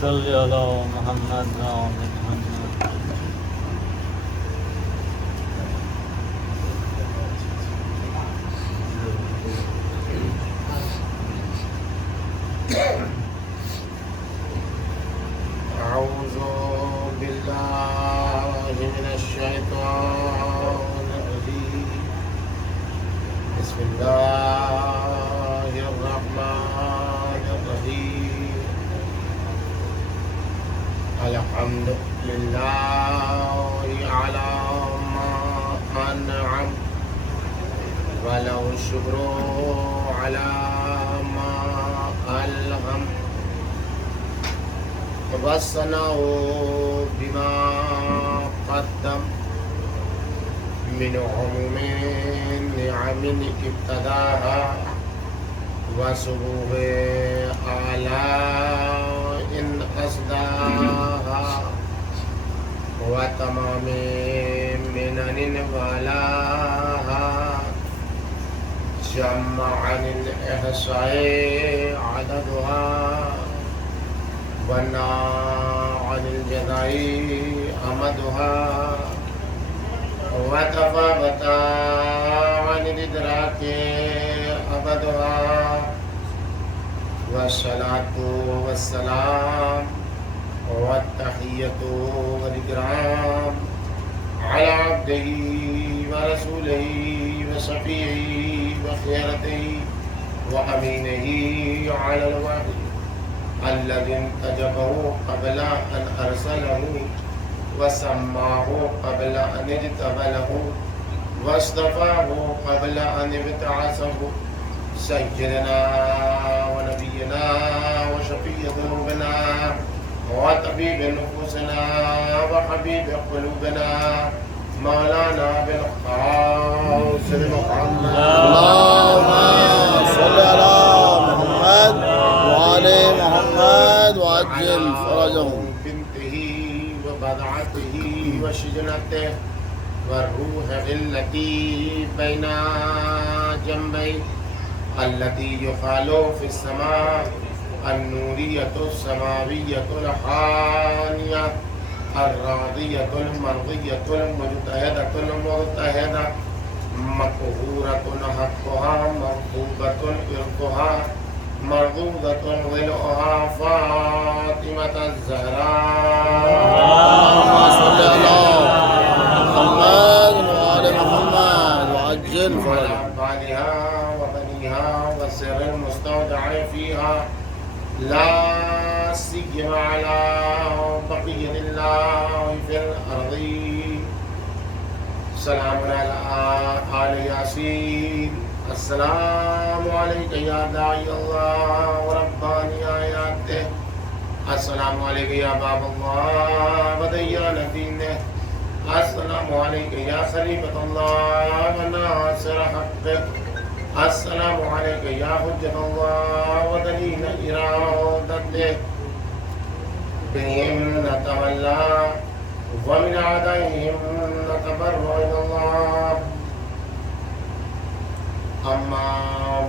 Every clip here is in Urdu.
صلی علی محمد و آل محمد. أعوذ بالله من الشيطان الرجيم. بسم الله الرحمن الرحيم. الحمد لله على ما أنعم وله الشكر على ما ألهم والثناء بما قدم من عموم نعم ابتداها وسبوغ آلاء أسداها وتمام منن ولاها جمع عن الإحصاء عددها ونا عن الجزاء أمدها وتفاوت عن الإدراك أبدها والصلاة والسلام والتحية والإكرام على عبده ورسوله وصفيه وخيرته وأمينه على الوحي الذي انتجبه قبل أن أرسله وسماه قبل أن اجتبله واصطفاه قبل أن ابتعثه سيدنا ونبينا وشفيع ذنوبنا وطبيب نفوسنا وحبيب قلوبنا مولانا بالقاسم محمد. اللهم صل على محمد وآل محمد وعجل فرجهم. بنته وبضعته وشجنته والروح التي بين جنبيه التي يقال في السماء النورية السماوية الحانية الراضية المرضية المجتهدة المرتهدة مقهورة حقها مرغوبة إرقها مرغوبة ظلؤها فاطمة الزهراء. اللهم صل على محمد وآل محمد وعجل وعلى فرجهم. أبعادها وبنيها والسر المستودع فيها لا سيما على بقية الله في الأرض. سلام على آل ياسين. السلام عليك يا داعي الله ورباني آياته. السلام عليك يا باب الله وديان دينه. السلام عليك يا خليفة الله وناصر حقه. السلام عليك يا حجة الله ودليل إرادته. بهم نتولى ومن أعدائهم نتبرأ إلى الله. أما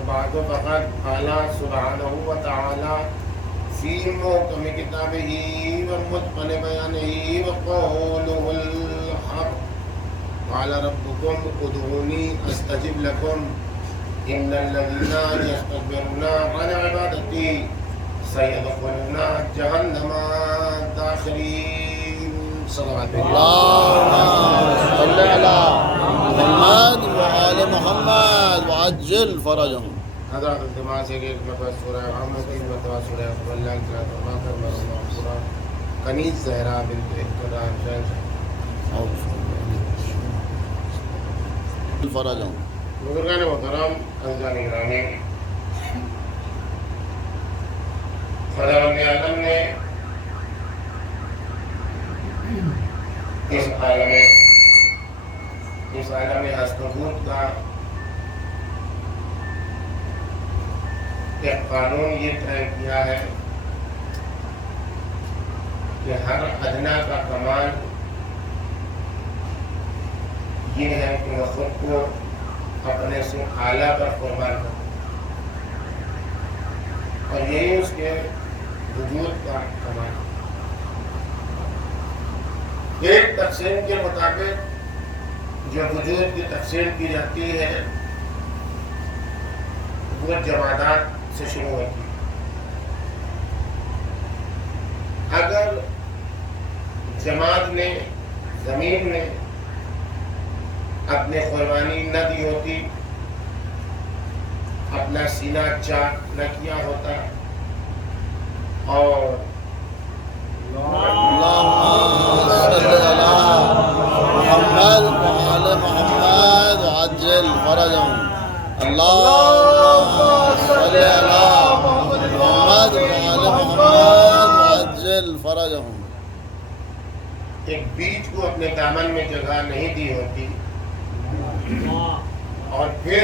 بعد فقد قال سبحانه وتعالى في محكم كتابه ومتقن بيانه وقوله الحق قال ربكم ادعوني أستجب لكم إن الذين يستكبرون عن عبادتي سيدخلون جهنم داخرين. صلوات اللهم صل على محمد وآل محمد وعجل فرجهم. حضرات الجماعة سے ایک مرتبہ سورہ عامہ، تین مرتبہ سورہ اللہ کی قرأت فرما کر مرحبا سورہ کنیز زہرا بنت اقتدار فرجهم. بزرگان محترم، عزیزان گرامی، خدا رب عالم نے اس عالم ہستگوت کا ایک قانون یہ طے کیا ہے کہ ہر ادنا کا کمال یہ ہے کہ وہ خود کو اپنے سے اعلیٰ پر قربان کرے. کے وجود کا کمال. ایک تقسیم کے مطابق جو وجود کی تقسیم کی جاتی ہے وہ جمادات سے شروع ہوتی ہے. اگر جماد نے زمین میں اپنے قربانی نہ دی ہوتی، اپنا سینہ چاک نہ کیا ہوتا اور اللهم صل على محمد وعلى محمد وعجل فرجهم. اللهم صل على محمد وعلى محمد وعجل فرجهم. ایک بیج کو اپنے دامن میں جگہ نہیں دی ہوتی اور پھر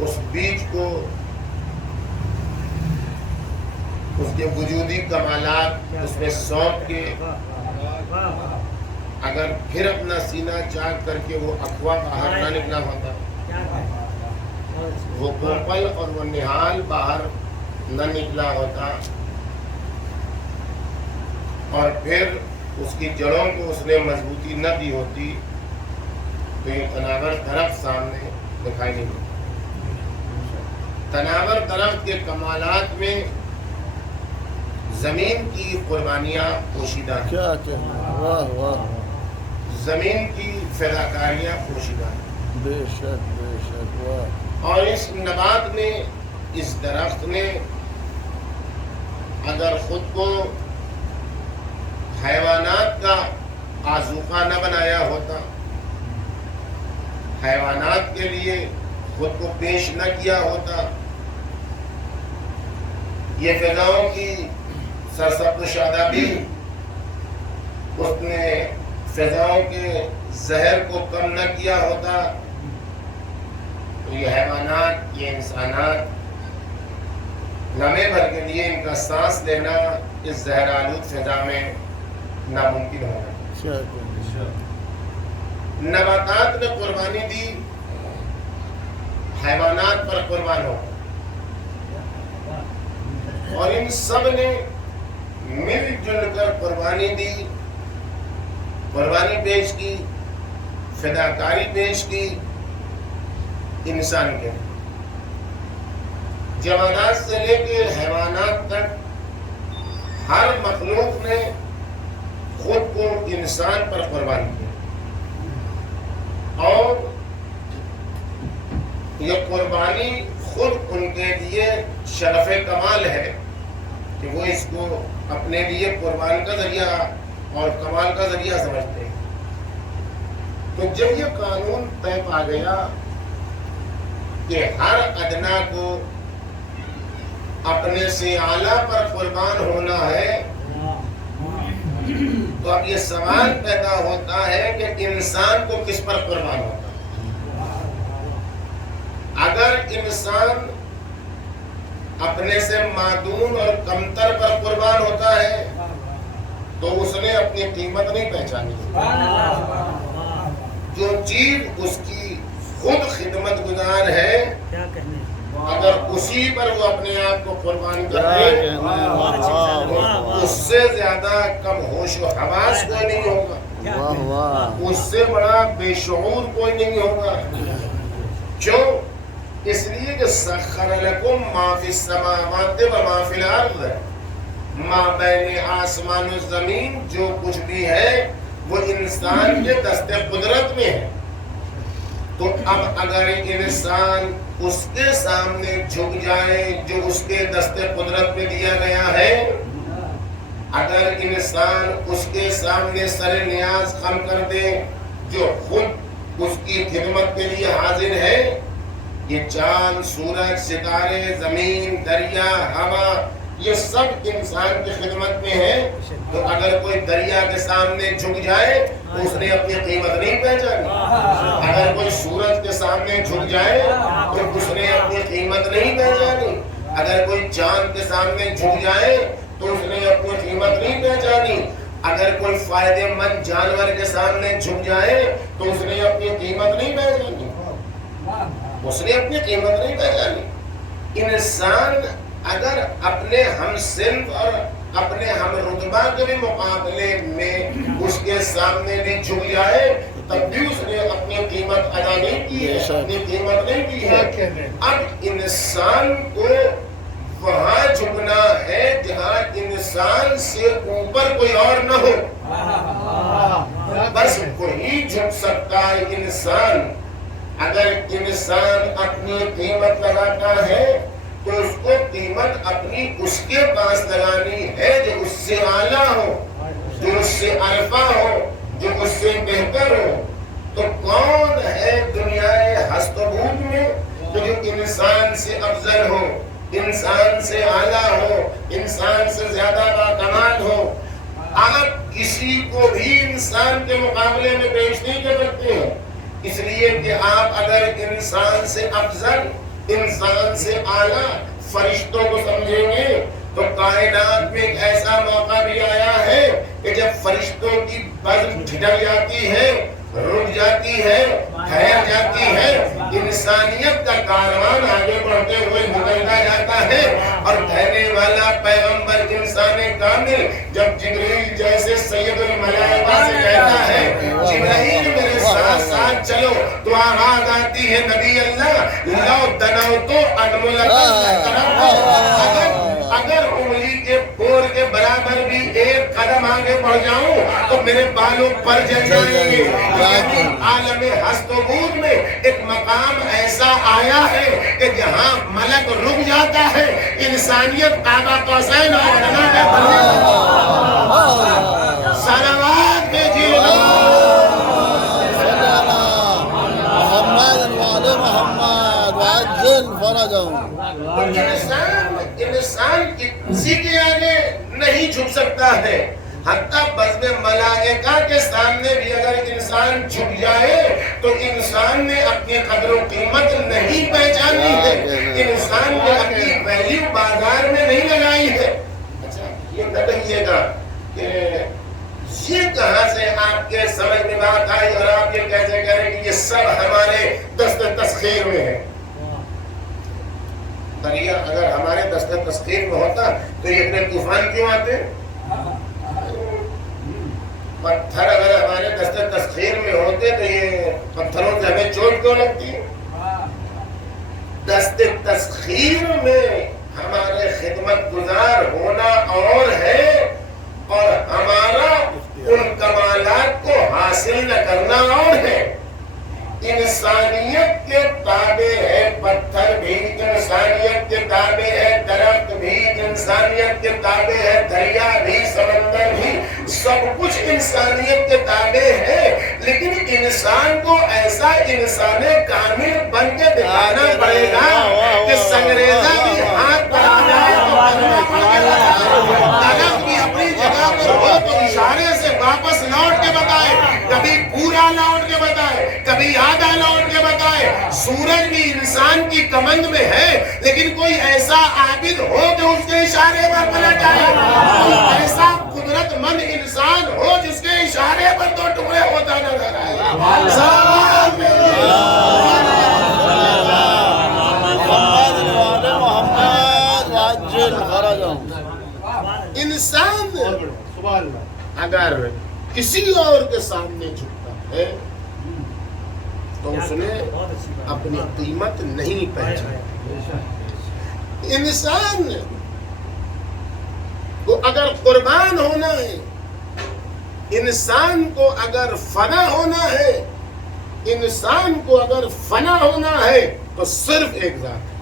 اس بیج کو اس کے وجودی کمالات اس میں سونپ کے اگر پھر اپنا سینہ چاک کر کے وہ اخوا باہر نہ نکلا ہوتا، وہ کوپل اور وہ نہال باہر نہ نکلا ہوتا اور پھر اس کی جڑوں کو اس نے مضبوطی نہ دی ہوتی تو یہ تناور درخت سامنے دکھائی نہیں دیتا. تناور درخت کے کمالات میں زمین کی قربانیاں پوشیدہ ہیں، کیا کہنا، واہ واہ، زمین کی فداکاریاں پوشیدہ ہیں. بے شک واہ. اور اس نبات نے، اس درخت نے اگر خود کو حیوانات کا آذوقہ نہ بنایا ہوتا، حیوانات کے لیے خود کو پیش نہ کیا ہوتا، یہ فضاؤں کی سرسبز و شادابی اس نے فضاؤں کے زہر کو کم نہ کیا ہوتا تو یہ حیوانات، یہ انسانات لمحے بھر کے لیے ان کا سانس لینا اس زہر آلود فضا میں ناممکن ہوگا. کیا کہنا، نباتات نے قربانی دی، حیوانات پر قربان ہو اور ان سب نے مل جل کر قربانی دی، قربانی پیش کی، فداکاری پیش کی انسان کے. جمادات سے لے کے حیوانات تک ہر مخلوق نے خود کو انسان پر قربان کیا اور یہ قربانی خود ان کے لیے شرف کمال ہے کہ وہ اس کو اپنے لیے قربان کا ذریعہ اور کمال کا ذریعہ سمجھتے ہیں. تو جب یہ قانون طے پا گیا کہ ہر ادنا کو اپنے سے اعلیٰ پر قربان ہونا ہے تو اب یہ سوال پیدا ہوتا ہے کہ انسان کو کس پر قربان ہوتا ہے. اگر انسان اپنے سے معدوم اور کمتر پر قربان ہوتا ہے تو اس نے اپنی قیمت نہیں پہچانی. جو چیز اس کی خود خدمت گزار ہے اگر اسی پر وہ اپنے آپ کو قربان کر دے تو اس سے زیادہ کم ہوش و حواس کوئی نہیں ہوگا، اس سے بڑا بے شعور کوئی نہیں ہوگا. کیوں؟ اس لیے کہ سخر لکم ما فی السماوات و ما فی الارض، ما بین آسمان و زمین جو کچھ بھی ہے وہ انسان کے دست قدرت میں ہے. تو اب اگر انسان اس کے سامنے جھک جائے جو اس کے دست قدرت میں دیا گیا ہے، اگر انسان اس کے سامنے سر نیاز خم کر دے جو خود اس کی خدمت کے لیے حاضر ہے، یہ چاند، سورج، ستارے، زمین، دریا، ہوا، یہ سب انسان کی خدمت میں ہے. تو اگر کوئی دریا کے سامنے جھک جائے تو اس نے اپنی قیمت نہیں پہچانی. اگر کوئی سورج کے سامنے جھک جائے تو اس نے اپنی قیمت نہیں پہچانی. اگر کوئی چاند کے سامنے جھک جائے تو اس نے اپنی قیمت نہیں پہچانی. اگر کوئی فائدے مند جانور کے سامنے جھک جائے تو اس نے اپنی قیمت نہیں پہچانی. اس نے اپنی قیمت نہیں پہچانی. انسان اگر اپنے ہم صنف اور اپنے ہم رتبہ کے بھی مقابلے میں اس کے سامنے بھی جھک جائے تب بھی اس نے اپنی قیمت ادا نہیں کی ہے، اپنی قیمت نہیں کی ہے۔ اب انسان کو وہاں جھکنا ہے جہاں انسان سے اوپر کوئی اور نہ ہو، بس وہی جھک سکتا ہے انسان۔ اگر انسان اپنی قیمت لگاتا ہے تو اس کو قیمت اپنی اس کے پاس لگانی ہے جو اس سے اعلیٰ ہو، جو اس سے ارفع ہو، جو اس سے بہتر ہو۔ تو کون ہے دنیا ہست و بود میں جو انسان سے افضل ہو، انسان سے اعلیٰ ہو، انسان سے زیادہ باکمال ہو؟ آپ کسی کو بھی انسان کے مقابلے میں پیش نہیں کر سکتے ہیں، اس لیے کہ آپ اگر انسان سے افضل، انسان سے اعلیٰ فرشتوں کو سمجھیں گے تو کائنات میں ایک ایسا موقع بھی آیا ہے کہ جب فرشتوں کی بزم ڈھٹک جاتی ہے، رک جاتی ہے، ٹھہر جاتی ہے، انسانیت کا کاروان آگے بڑھتے ہوئے نکلتا جاتا ہے، اور کہنے والا پیغمبر انسان کامل جب جبریل جیسے سید الملائکہ سے کہتا ہے جبریل میرے ساتھ ساتھ چلو، تو آواز آتی ہے نبی اللہ لو دنوتو اگر انگلی کے پور کے برابر بھی ایک قدم آگے بڑھ جاؤں تو میرے بالوں پر جل جائیں گے۔ لیکن عالم ہست و بود میں ایک مقام ایسا آیا ہے کہ جہاں ملک رک جاتا ہے، انسانیت قاب قوسین اور ادنیٰ کے بننے صلوات بھیجیے محمد وعلى محمد وعجل فرجهم۔ انسان کسی کے آگے نہیں جھک سکتا ہے، حتیٰ بزم ملائکہ کے سامنے بھی اگر انسان جھک جائے تو انسان نے اپنی قدر و قیمت نہیں پہچانی ہے، انسان نے اپنی ویلیو بازار میں نہیں لگائی ہے۔ اچھا یہ نہ کہیے گا کہ یہ کہاں سے آپ کے سمجھ میں بات آئی اور آپ یہ کیسے کہہ رہے کہ یہ سب ہمارے دست تسخیر میں ہے۔ دریا اگر ہمارے دست تسخیر میں ہوتا تو یہ اتنے طوفان کیوں آتے؟ پتھر اگر ہمارے دست تسخیر میں ہوتے تو یہ پتھروں سے ہمیں چوٹ کیوں لگتی؟ دست تسخیر میں ہمارے خدمت گزار ہونا اور ہے، اور ہمارا ان کمالات کو حاصل نہ کرنا اور ہے۔ انسانیت کے تابع ہے پتھر بھی، انسانیت کے تابع ہے درخت بھی، انسانیت کے تابع ہے دریا بھی، سمندر بھی، سب کچھ انسانیت کے تابع ہے، لیکن انسان کو ایسا انسان کامل بن کے دکھانا پڑے گا کہ سنگریزہ بھی ہاتھ پر آ جائے تو درخت بھی اپنی جگہ پر ہو تو اشارے سے واپس لوٹ کے بتائے، کبھی پورا لوٹ کے بتائے، کبھی آدھا لوٹ کے بتائے۔ سورج بھی انسان کی کمند میں ہے، لیکن کوئی ایسا عابد ہو جو اس کے اشارے پر پلٹ آئے، کوئی ایسا قدرت مند انسان ہو جس کے اشارے پر دو ٹکڑے ہوتا نظر آئے۔ محمد وعلى محمد وعجل فرجهم۔ انسان اگر کسی اور کے سامنے جھکتا ہے تو اس نے اپنی قیمت نہیں پہچانی۔ انسان کو اگر قربان ہونا ہے، انسان کو اگر فنا ہونا ہے، انسان کو اگر فنا ہونا ہے تو صرف ایک ذات ہے،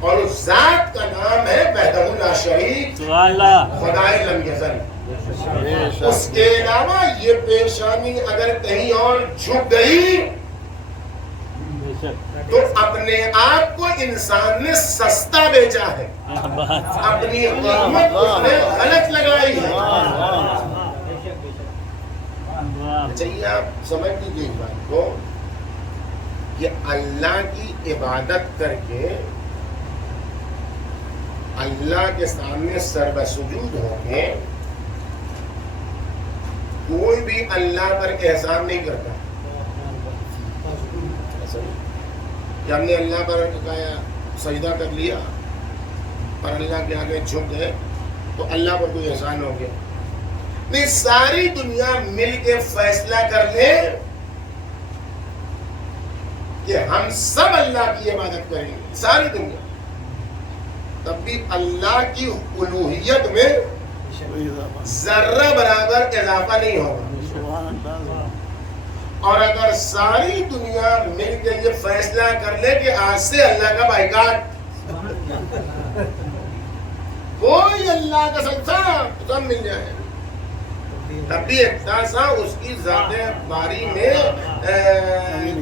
اور اس ذات کا نام ہے وحدہ لا شریک، خدائے لم یزل۔ اس کے علاوہ یہ پیشانی اگر کہیں اور جھک گئی تو اپنے آپ کو انسان نے سستا بیچا ہے، اپنی قیمت اس نے غلط لگائی ہے۔ چاہیے آپ سمجھ لیجیے اس بات کو کہ اللہ کی عبادت کر کے اللہ کے سامنے سر بسجود ہو کے کوئی بھی اللہ پر احسان نہیں کرتا کہ ہم نے اللہ پر سجدہ کر لیا اور اللہ کے آگے جھک گئے تو اللہ پر کوئی احسان ہو گیا؟ نہیں، ساری دنیا مل کے فیصلہ کر لے کہ ہم سب اللہ کی عبادت کریں گے، ساری دنیا، تب بھی اللہ کی الوہیت میں ذرہ برابر اضافہ نہیں ہوگا۔ اور اگر ساری دنیا مل کے یہ فیصلہ کر لے کہ آج سے اللہ کا بائیکاٹ، کوئی اللہ کا سجدہ، سب مل جائے، تب بھی اتنا سا اس کی ذات باری میں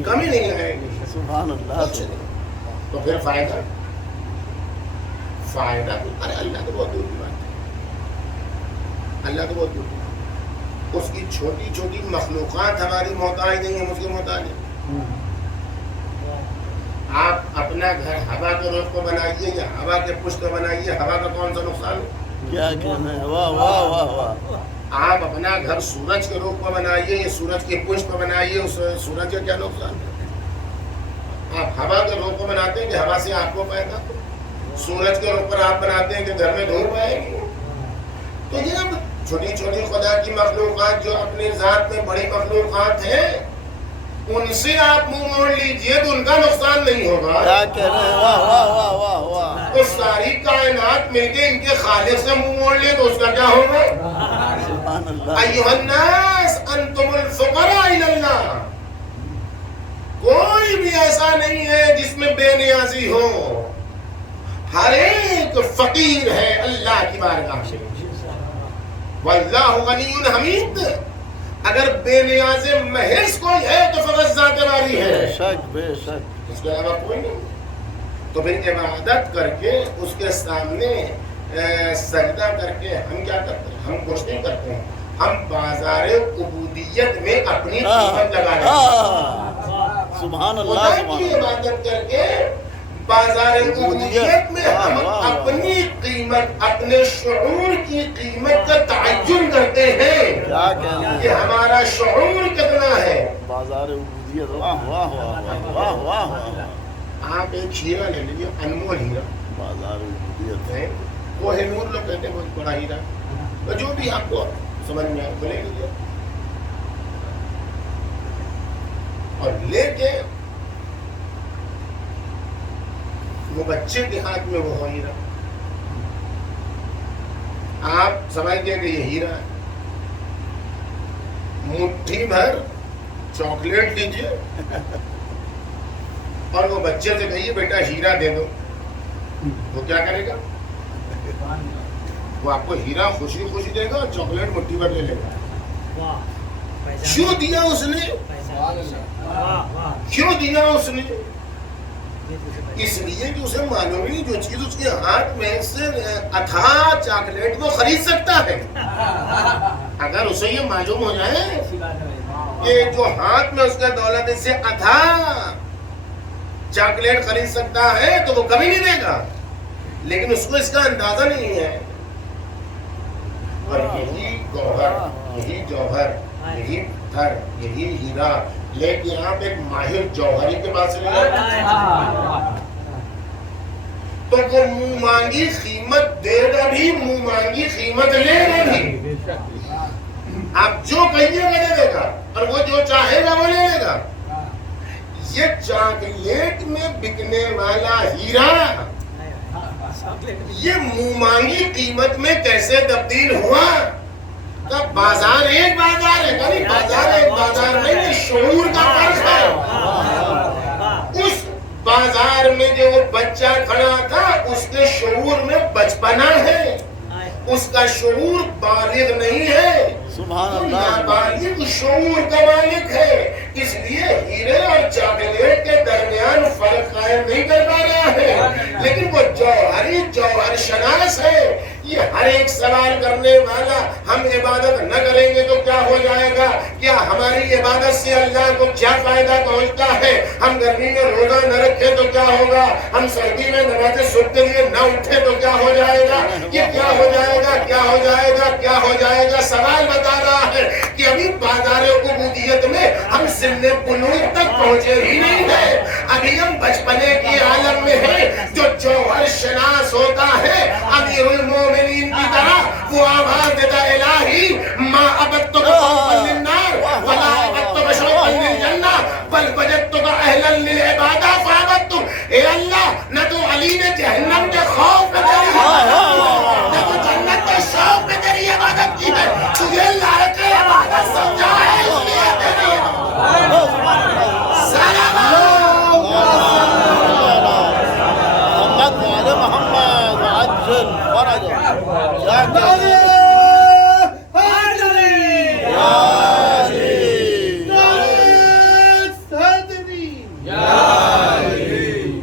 کمی نہیں آئے گی۔ سبحان اللہ۔ تو پھر فائدہ ارے اللہ تو بہت دور کی بات ہے، اللہ تو بہت دور کی، اس کی چھوٹی چھوٹی مخلوقات ہماری محتاج نہیں ہیں، اس کے محتاج ہیں۔ آپ اپنا گھر ہوا کے رخ کو بنائیے یا ہوا کے پشت کو بنائیے، ہوا کا کون سا نقصان ہے؟ کیا کہنا ہے، واہ واہ واہ واہ۔ آپ اپنا گھر سورج کے رخ کو بنائیے یا سورج کے پشت کو بنائیے، اس سورج کا کیا نقصان ہے؟ آپ ہوا کے رخ کو بناتے ہیں کہ ہوا سے آپ کو پیدا، سورج کے اوپر آپ بناتے ہیں کہ گھر میں دھوپ آئے گی۔ تو یہ اب چھوٹی چھوٹی خدا کی مخلوقات جو اپنی ذات میں بڑی مخلوقات ہیں، ان سے آپ منہ موڑ لیجئے تو ان کا نقصان نہیں ہوگا۔ کیا کہہ رہے ہیں، واہ واہ واہ واہ واہ۔ تو ساری کائنات مل کے ان کے خالق سے منہ موڑ لے تو اس کا کیا ہوگا؟ سبحان اللہ۔ ایھا الناس انتم الفقراء الی اللہ۔ کوئی بھی ایسا نہیں ہے جس میں بے نیازی ہو، ہر ایک فقیر ہے اللہ کی بارگاہ میں۔ واللہ غنی حمید۔ اگر بے نیاز محض کوئی ہے تو فقط ذات باری ہے، بے شک بے شک، اس کے علاوہ کوئی نہیں۔ تو پھر عبادت کر کے اس کے سامنے سجدہ کر کے ہم کیا کرتے ہیں؟ ہم کچھ نہیں کرتے ہیں، ہم بازار عبودیت میں اپنی قیمت لگا رہے ہیں۔ سبحان اللہ خدا سبحان کی اللہ۔ عبادت کر کے بازار عبودیت میں ہم اپنی قیمت، اپنے شعور کی قیمت کا تعین کرتے ہیں کیا کہنا کہ ہے، ہمارا شعور کتنا ہے۔ بازار عبودیت، واہ واہ واہ واہ واہ واہ واہ۔ آپ ایک ہیرا لے لیجیے، انمول ہیرا بازار عبودیت ہے، کوہ نور لوگ کہتے ہیں بہت بڑا ہیرا، تو جو بھی آپ کو سمجھ میں آئے وہ لے لیجیے، اور لے کے وہ بچے کے ہاتھ میں وہ ہیرا، آپ سمجھتے کہ یہ ہیرا ہے، مٹھی بھر چاکلیٹ لیجیے اور وہ بچے سے کہیے بیٹا ہیرا دے دو، وہ کیا کرے گا؟ وہ آپ کو ہیرا خوشی خوشی دے گا اور چاکلیٹ مٹھی بھر لے لے گا۔ کیوں دیا اس نے؟ کیوں دیا اس نے؟ اس لیے کہ اسے معلوم نہیں جو چیز اس کے ہاتھ میں سے اتھا چاکلیٹ کو خرید سکتا ہے، اگر اسے یہ معلوم ہو جائے کہ جو ہاتھ میں اس کا دولت اس سے اتھا چاکلیٹ خرید سکتا ہے تو وہ کبھی نہیں دے گا، لیکن اس کو اس کا اندازہ نہیں ہے۔ اور یہی گوہر، یہی جوہر، یہی پتھر، یہی ہیرا لے کے آپ ایک ماہر جوہری کے پاس لے جائیں تو وہ منہ مانگی قیمت دے گا بھی، منہ مانگی قیمت لے گا بھی۔ آپ جو کہیے گا دے دے گا اور وہ جو چاہے گا وہ لے لے گا۔ یہ چاکلیٹ میں بکنے والا ہیرا یہ منہ مانگی قیمت میں کیسے تبدیل ہوا؟ کہ بازار ایک بازار ہے، یعنی بازار ایک بازار نہیں، شعور کا فرق ہے۔ اس بازار میں جو وہ بچہ کھڑا تھا اس کے شعور میں بچپنا ہے، اس کا شعور بالغ نہیں ہے، سبحان اللہ۔ نابالغ شعور کا مالک ہے، اس لیے ہیرے اور چاکلیٹ کے درمیان فرق قائم نہیں کر پا رہا ہے، لیکن وہ جوہری جوہر شناس ہے۔ یہ ہر ایک سوال کرنے والا ہم عبادت نہ کریں گے تو کیا ہو جائے گا؟ کیا ہماری عبادت سے اللہ کو کیا فائدہ پہنچتا ہے؟ ہم گرمی میں روزہ نہ رکھیں تو کیا ہوگا؟ ہم سردی میں نماز صبح کے لیے نہ اٹھیں تو کیا ہو جائے گا؟ یہ کیا ہو جائے گا؟ کیا ہو جائے گا؟ کیا ہو جائے گا؟ سوال بتا رہا ہے کہ ابھی بازار عبودیت میں ہم سن بلوغ تک پہنچے ہی نہیں ہیں، ابھی ہم بچپنے کی عالم میں ہیں۔ جو جوہر شناس ہوتا ہے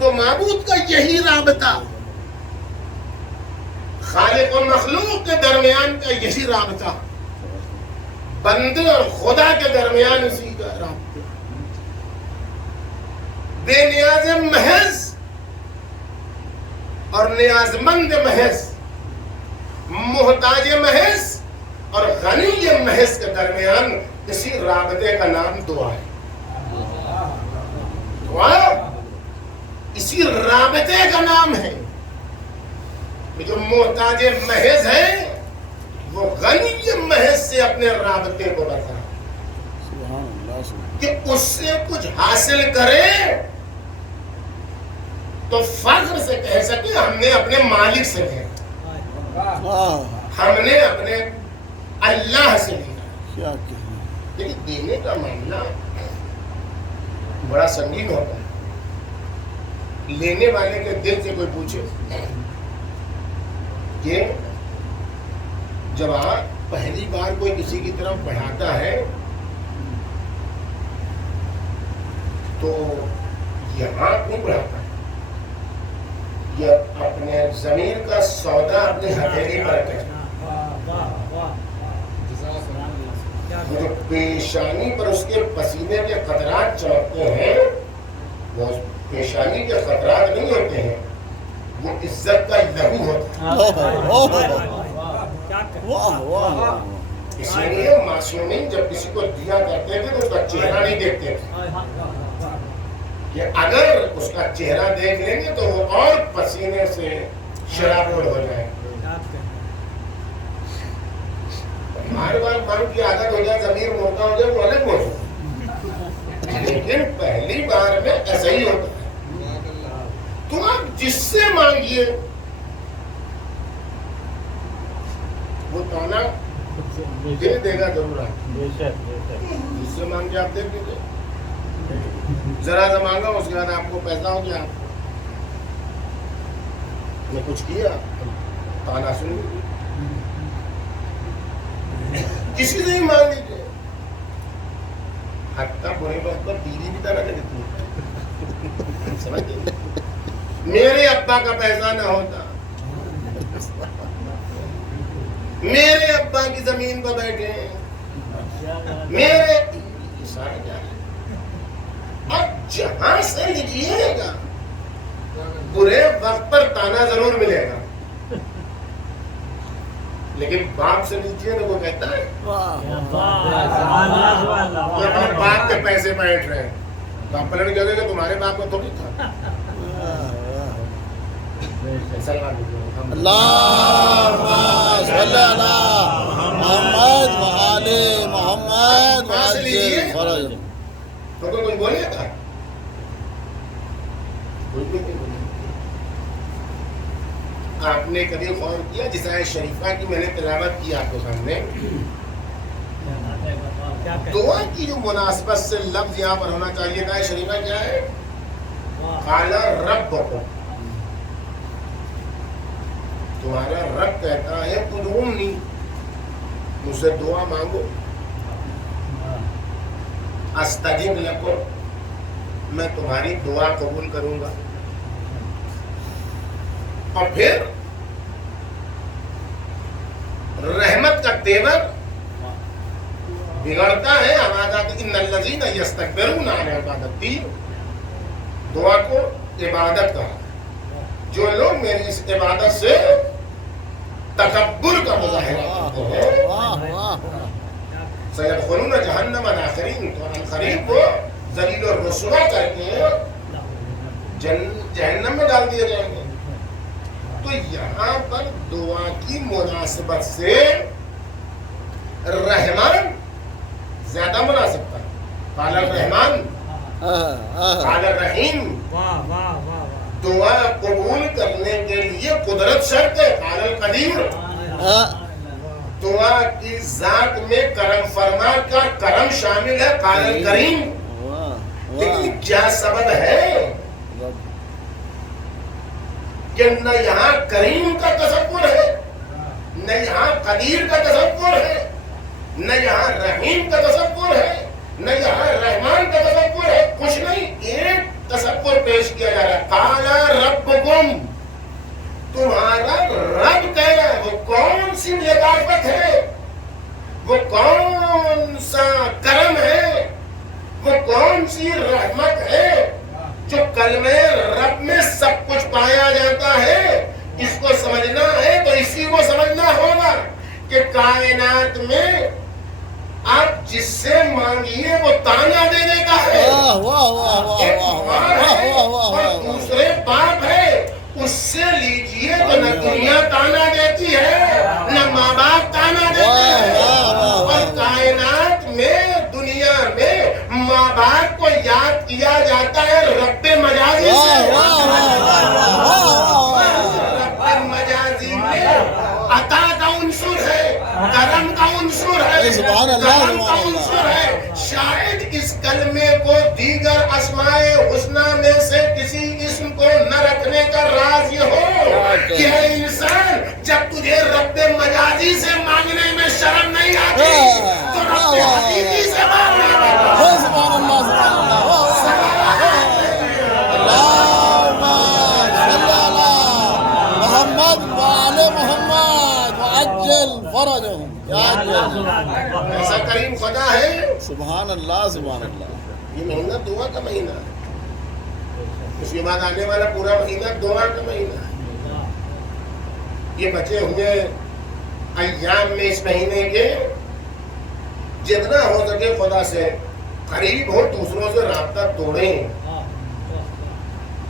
عبد و معبود کا یہی رابطہ، خالق و مخلوق کے درمیان کا یہی رابطہ، بندے اور خدا کے درمیان اسی کا رابطہ، بے نیاز محض اور نیاز مند محض، محتاج محض اور غنی محض کے درمیان اسی رابطے کا نام دعا ہے۔ دعا اسی رابطے کا نام ہے۔ جو محتاج محض ہے وہ غنی محض سے اپنے رابطے کو برقرار کہ اس سے کچھ حاصل کرے تو فخر سے کہہ سکے ہم نے اپنے مالک سے لیا، ہم نے اپنے اللہ سے لیا۔ لیکن دینے کا معاملہ بڑا سنگین ہوتا ہے۔ لینے والے کے دل سے کوئی پوچھے کہ جب آپ پہلی بار کوئی کسی کی طرف بڑھاتا ہے تو یہاں کیوں بڑھاتا ہے؟ یہ اپنے ضمیر کا سودا اپنی ہتھیلی پر رکھے، جو پیشانی پر اس کے پسینے کے قطرات چمکتے ہیں وہ پیشانی کے قطرات نہیں ہوتے ہیں، وہ عزت کا لہو ہوتا ہے۔ اسی لیے معصومین جب کسی کو دیا کرتے تھے تو اس کا چہرہ نہیں دیکھتے تھے کہ اگر اس کا چہرہ دیکھ لیں گے تو وہ اور پسینے سے شرابور ہو جائے۔ ہر بار من کی عادت ہو جائے، ضمیر موٹا ہو جائے، وہ الگ موٹا، لیکن پہلی بار میں ایسا ہی ہوتا ہے۔ تو آپ جس سے مانگیے وہ تانا دے دے گا ضرور۔ آپ جس سے مانگے آپ دے دیجیے، ذرا سا مانگا اس کے بعد آپ کو پیسہ ہو گیا، آپ نے کچھ کیا تانا سن لیجیے، کسی سے ہی مانگ لیجیے، حتیٰ برے وقت پر بیوی بھی تانا دے دیتی ہے، سمجھتے ہیں؟ میرے ابا کا پیسہ نہ ہوتا، میرے ابا کی زمین پر بیٹھے ہیں، میرے سارے کیا ہے؟ اب جہاں سے لیجیے گا برے وقت پر تانا ضرور ملے گا، لیکن باپ سے لیجیے نا، وہ کہتا ہے کہ اپنے باپ کے پیسے بیٹھ رہے ہیں، باپ پلٹ کہتے کہ تمہارے باپ کو تھوڑی تھا۔ اللہم صلی علی محمد وآل محمد وعجل فرج۔ تو کوئی بولے گا؟ کوئی نہیں بولے۔ آپ نے کبھی غور کیا جس آیت شریفہ کی میں نے تلاوت کی آپ کے سامنے، دعا کی جو مناسبت سے لفظ یہاں پر ہونا چاہیے تھا، شریفہ کیا ہے؟ قال ربکم، تمہارا رب کہتا ہے ادعونی، مجھ سے دعا مانگو، استجب لکم، میں تمہاری دعا قبول کروں گا۔ اور پھر رحمت کا تیور بگڑتا ہے عبادت، ان الذین یستکبرون عن عبادتی، دعا کو عبادت کہا، جو لوگ میری اس عبادت سے تکبر کا مظاہرہ کرتے ہیں سیدخلون جہنم داخرین، تو عنقریب وہ ذلیل و رسوا کر کے جہنم میں ڈال دیے جائیں گے۔ تو یہاں پر دعا کی مناسبت سے رحمان زیادہ مناسب تھا، قال الرحمن قال الرحیم، دعا قبول کرنے کے لیے قدرت شرط ہے، قال القدیر، دعا کی ذات میں کرم فرما کا کرم شامل ہے، قال الکریم۔ لیکن کیا سبب ہے کہ نہ یہاں کریم کا تصور ہے، نہ یہاں قدیر کا تصور ہے، نہ یہاں رحیم کا تصور ہے، نہ یہاں رحمان کا تصور ہے، کچھ نہیں، ایک تصور پیش کیا جا رہا ہے، قال اصل میں رب میں سب کچھ پایا جاتا ہے. اس کو سمجھنا ہے تو اسی کو سمجھنا ہوگا کہ کائنات میں آپ جس سے مانگیے وہ تانا دے دیتا ہے. ایک ماں ہے اور دوسرے باپ ہے, اس سے لیجیے تو نہ دنیا تانا دیتی ہے نہ ماں باپ تانا دیتے ہیں. اور کائنات میں دنیا میں ماں باپ کو یاد کیا جاتا ہے رب مجازی سے. رب مجازی میں عطا کا عنصر ہے, کرم کا عنصر ہے, کرم کا عنصر ہے. شاید اس کلمے کو دیگر اسماء حسنی میں سے کسی اسم کو نہ رکھنے کا راز یہ ہو کہ اے انسان جب تجھے رب مجازی سے مانگنے میں شرم نہیں آتی تو رب حقیقی سے مانگنے میں. سبحان اللہ سبحان اللہ. محمد وعلى محمد وعجل فرجهم. ایسا کریم خدا ہے. سبحان اللہ سبحان اللہ. یہ مہینہ دعا کا مہینہ ہے. اس کے بعد آنے والا پورا مہینہ دعا کا مہینہ ہے. یہ بچے ہوئے ایام میں اس مہینے کے جتنا ہو سکے خدا سے قریب ہو, دوسروں سے رابطہ توڑیں.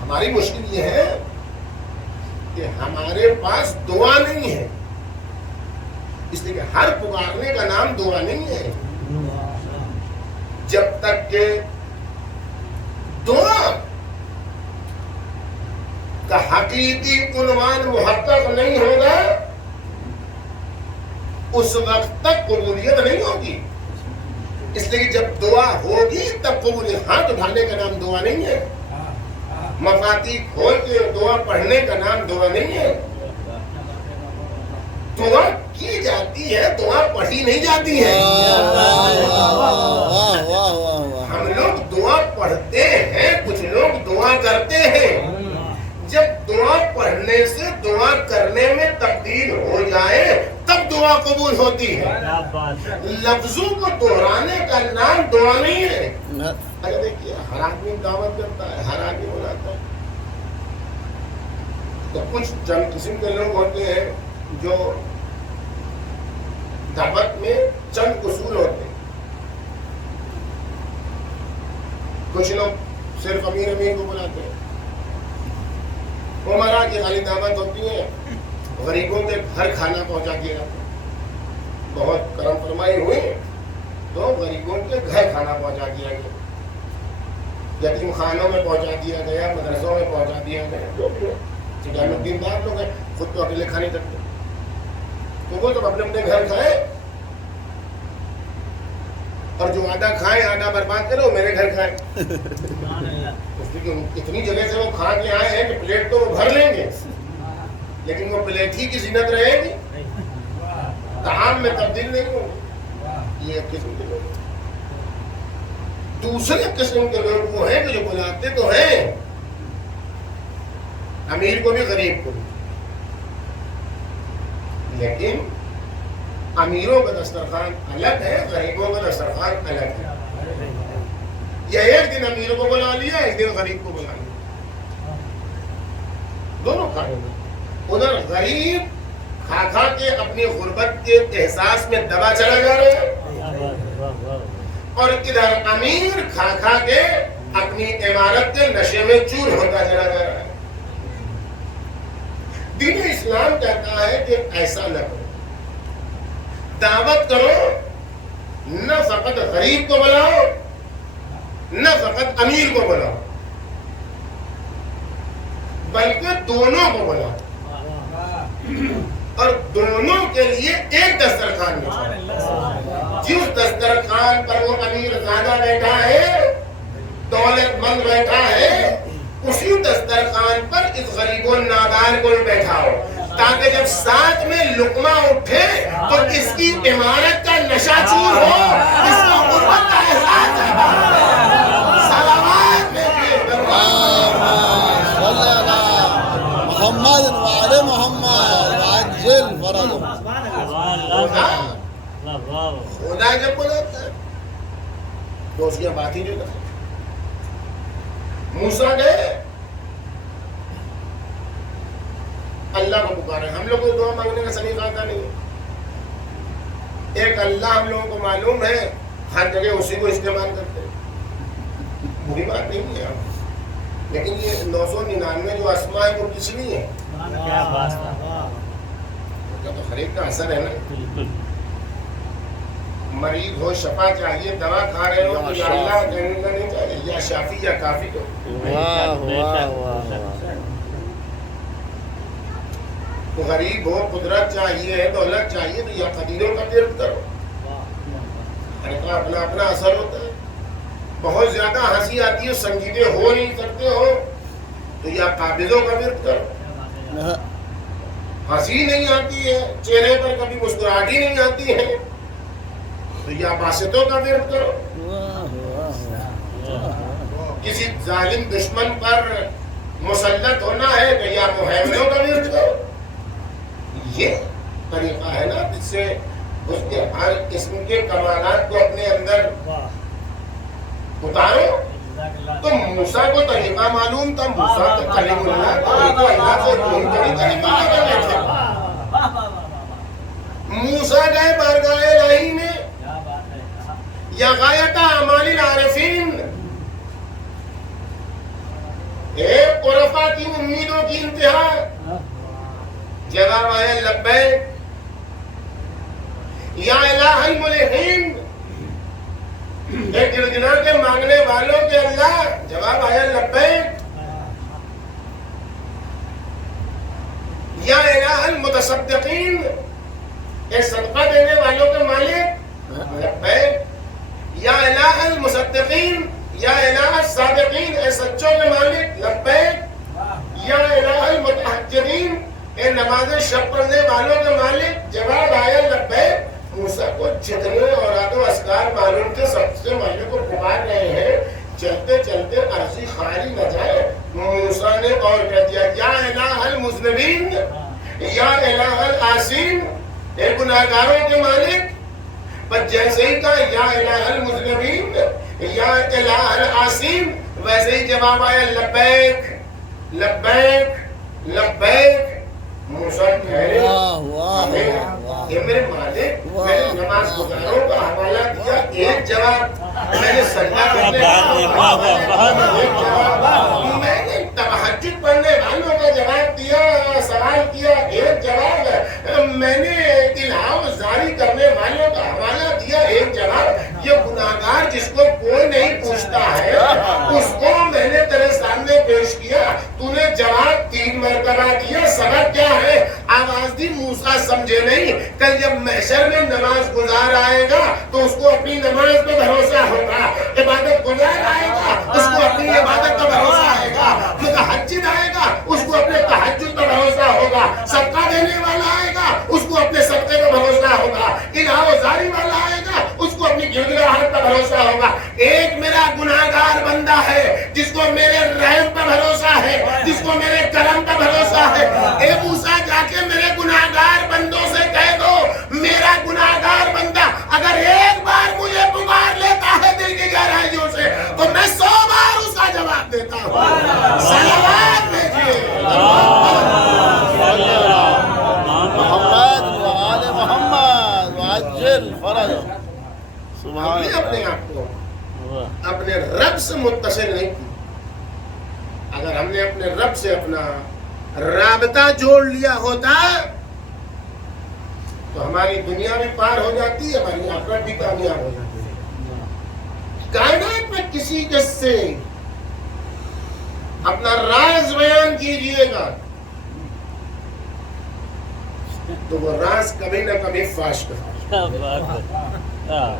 ہماری مشکل یہ ہے کہ ہمارے پاس دعا نہیں ہے, اس لیے کہ ہر پکارنے کا نام دعا نہیں ہے. جب تک کہ دعا کا حقیقی عنوان محقق نہیں ہوگا اس وقت تک قبولیت نہیں ہوگی. اس لیے کہ جب دعا ہوگی تب قبولیت. ہاتھ اٹھانے کا نام دعا نہیں ہے, مفاتیح کھول کے دعا پڑھنے کا نام دعا نہیں ہے. دعا کی جاتی ہے, دعا پڑھی نہیں جاتی ہے. ہم لوگ دعا پڑھتے ہیں, کچھ لوگ دعا کرتے ہیں. جب دعا پڑھنے سے دعا کرنے میں تبدیل ہو جائے تب دعا قبول ہوتی ہے. لفظوں کو دہرانے کا نام دعا نہیں ہے. اگر دیکھیے ہر آدمی دعوت کرتا ہے, ہر آدمی بلاتا ہے, تو کچھ چند قسم کے لوگ ہوتے ہیں جو دعوت میں چند اصول ہوتے ہیں. کچھ لوگ صرف امیر کو بلاتے ہیں. عمرہ کی خالی دعوت ہوتی ہے, غریبوں کے گھر کھانا پہنچا دیا جاتا ہے. بہت کرم فرمائی ہوئی تو غریبوں کے گھر کھانا پہنچا دیا گیا, یتیم خانوں میں پہنچا دیا گیا, مدرسوں میں پہنچا دیا گیا. جانب دیندار لوگ ہیں, خود تو اکیلے کھا نہیں سکتے, تو وہ تو اپنے اپنے گھر کھائے, اور جو آدھا کھائے آدھا برباد کرے وہ میرے گھر کھائے. اتنی جگہ سے وہ کھا کے آئے ہیں کہ پلیٹ تو وہ بھر لیں گے, لیکن وہ پلیٹ ہی کی زینت رہے گی, طعام میں تبدیل نہیں ہوگی. یہ ایک قسم کے لوگ. دوسرے قسم کے لوگ وہ ہیں کہ جو بلاتے تو ہیں امیر کو بھی غریب کو بھی, لیکن امیروں کا دسترخوان الگ ہے, غریبوں کا دسترخوان الگ ہے. یا ایک دن امیروں کو بلا لیا, ایک دن غریب کو بلا لیا, دونوں کھائے. ادھر غریب کھا کھا کے اپنی غربت کے احساس میں دبا چلا جا رہے ہیں, اور ادھر امیر کھا کھا کے اپنی عمارت کے نشے میں چور ہوتا چلا جا رہا ہے. دین اسلام کہتا ہے کہ ایسا نہ کرو, دعوت کرو, نہ فقط غریب کو بلاؤ نہ فقط امیر کو بلاؤ, بلکہ دونوں کو بلاؤ, اور دونوں کے لیے ایک دسترخوان میں. جس دسترخوان پر وہ امیر زیادہ بیٹھا ہے, دولت مند بیٹھا ہے, اسی دسترخوان پر اس غریب و نادار کو بھی بیٹھا ہو, تاکہ جب ساتھ میں لقمہ اٹھے تو اس کی عمارت کا نشہ چور ہو, اس کو غربت کا احساس ہے. سلامات میں محمد وعلى محمد وعجل فرجهم. خدا جب بلاتا ہے تو اس کی بات ہی جو کرتا ہے. موسیٰ گئے کا سلیقہ آتا نہیں ہے. ایک اللہ ہم لوگوں کو معلوم ہے, ہر جگہ اسی کو استعمال کرتے ہیں, بری بات نہیں ہے, لیکن یہ 999 جو اسماء ہیں وہ کس لیے ہیں؟ کیا بات ہے. تو ہر ایک کا اثر ہے نا. بالکل. مریض ہو, شفا چاہیے, دوا کھا رہے ہو تو یا اللہ کہنے کا نہیں چاہیے, یا شافی یا کافی کو. واہ واہ واہ. تو غریب ہو, قدرت چاہیے, دولت چاہیے تو یا قدیروں کا ورد کرو. ہر کا اپنا اپنا اثر ہوتا ہے. بہت زیادہ ہنسی آتی ہے, سنجیدے ہو نہیں سکتے ہو تو یا قابضوں کا ورد کرو. ہنسی نہیں آتی ہے, چہرے پر کبھی مسکراہٹ ہی نہیں آتی ہے تو یا باسطوں کا ورد کرو. کسی ظالم دشمن پر مسلط ہونا ہے تو یا محمدوں کا ورد کرو. یہ طریقہ ہے نا جس سے اس کے ہر قسم کے کمالات کو اپنے اندر اتارو. تو موسیٰ کو طریقہ معلوم تھا, موسیٰ تو کلیم اللہ تھا, ان کو اللہ سے منکری طریقہ کر رہے تھے. موسیٰ گئے بارگاہ الہی میں یا غایت اعمال العارفین, ایک عرفا کی امیدوں کی انتہا, جواب آیا لبیک یا الہ الملحین, ایک گڑگڑا کے مانگنے والوں کے اللہ, جواب آیا لبیک یا الہ المتصدقین, ایک صدقہ دینے والوں کے مالک, لبیک یا الہ المصدقین یا الہ الصادقین, اے سچوں کے مالک, لبیک یا الہ المتحجرین, اے نماز شب پڑھنے والوں کے مالک, جواب آیا لبیک. موسیٰ کو جتنے اوراد و اذکار معلوم تھے سب سے مالک کو پکار رہے ہیں, چلتے چلتے عرضی خالی نہ جائے. موسیٰ نے اور کہہ دیا یا الہ المذنبین یا الہ العاصین, اے گناہگاروں کے مالک. بس جیسے ہی کہا یا الہ المذنبین یا الہ العاصین, ویسے ہی جواب آیا لبیک لبیک لبیک. موسیٰ ٹھہرے, یہ میرے مالک, میں نے نماز گزاروں کا حوالہ دیا, ایک جواب میں نے سجدہ کرنے میں نے تہجد پڑھنے والوں کا جواب دیا, سوال کیا, ایک جواب میں نے الہام جاری کرنے والوں کا حوالہ دیا, ایک جواب. یہ گناہگار جس کو کوئی نہیں پوچھتا ہے اس کو میں نے تیرے سامنے پیش کیا, تو نے جواب 3 مرتبہ دیا. سبب کیا ہے؟ آواز دی, موسیٰ سمجھے نہیں. کل جب محشر میں نماز گزار آئے گا تو اس کو اپنی نماز پہ بھروسہ ہوگا, عبادت گزار آئے گا اس کو اپنی عبادت پہ بھروسہ آئے گا, متحجد آئے گا اس کو اپنے تہجد پہ بھروسہ ہوگا, صدقہ دینے والا آئے گا اس کو اپنے صدقے پہ بھروسہ ہوگا, الہام جاری والا آئے گا اس کو اپنی گڑگڑاہٹ پہ بھروسہ ہوگا. ایک میرا گناہگار بندہ ہے جس کو میرے رحم پہ بھروسہ ہے, جس کو میرے کرم پہ بھروسہ ہے. اے موسیٰ جا کے میرے گناہگار بندوں سے کہہ دو, میرا گناہگار بندہ اگر ایک بار مجھے پکار لیتا ہے دل کی گہرائیوں سے تو میں 100 بار اس کا جواب دیتا ہوں. صلوات بھیجیے محمد و آل محمد وعجل فرجهم. ہم نے اپنے آپ کو اپنے رب سے متصل نہیں کی. اگر ہم نے اپنے رب سے اپنا رابطہ جوڑ لیا ہوتا تو ہماری دنیا بھی پار ہو جاتی, ہماری آخرت بھی کامیاب ہو جاتی. کائنات میں کسی کے سے اپنا راز بیان کیجئے گا تو وہ راز کبھی نہ کبھی فاش کرتا ہے.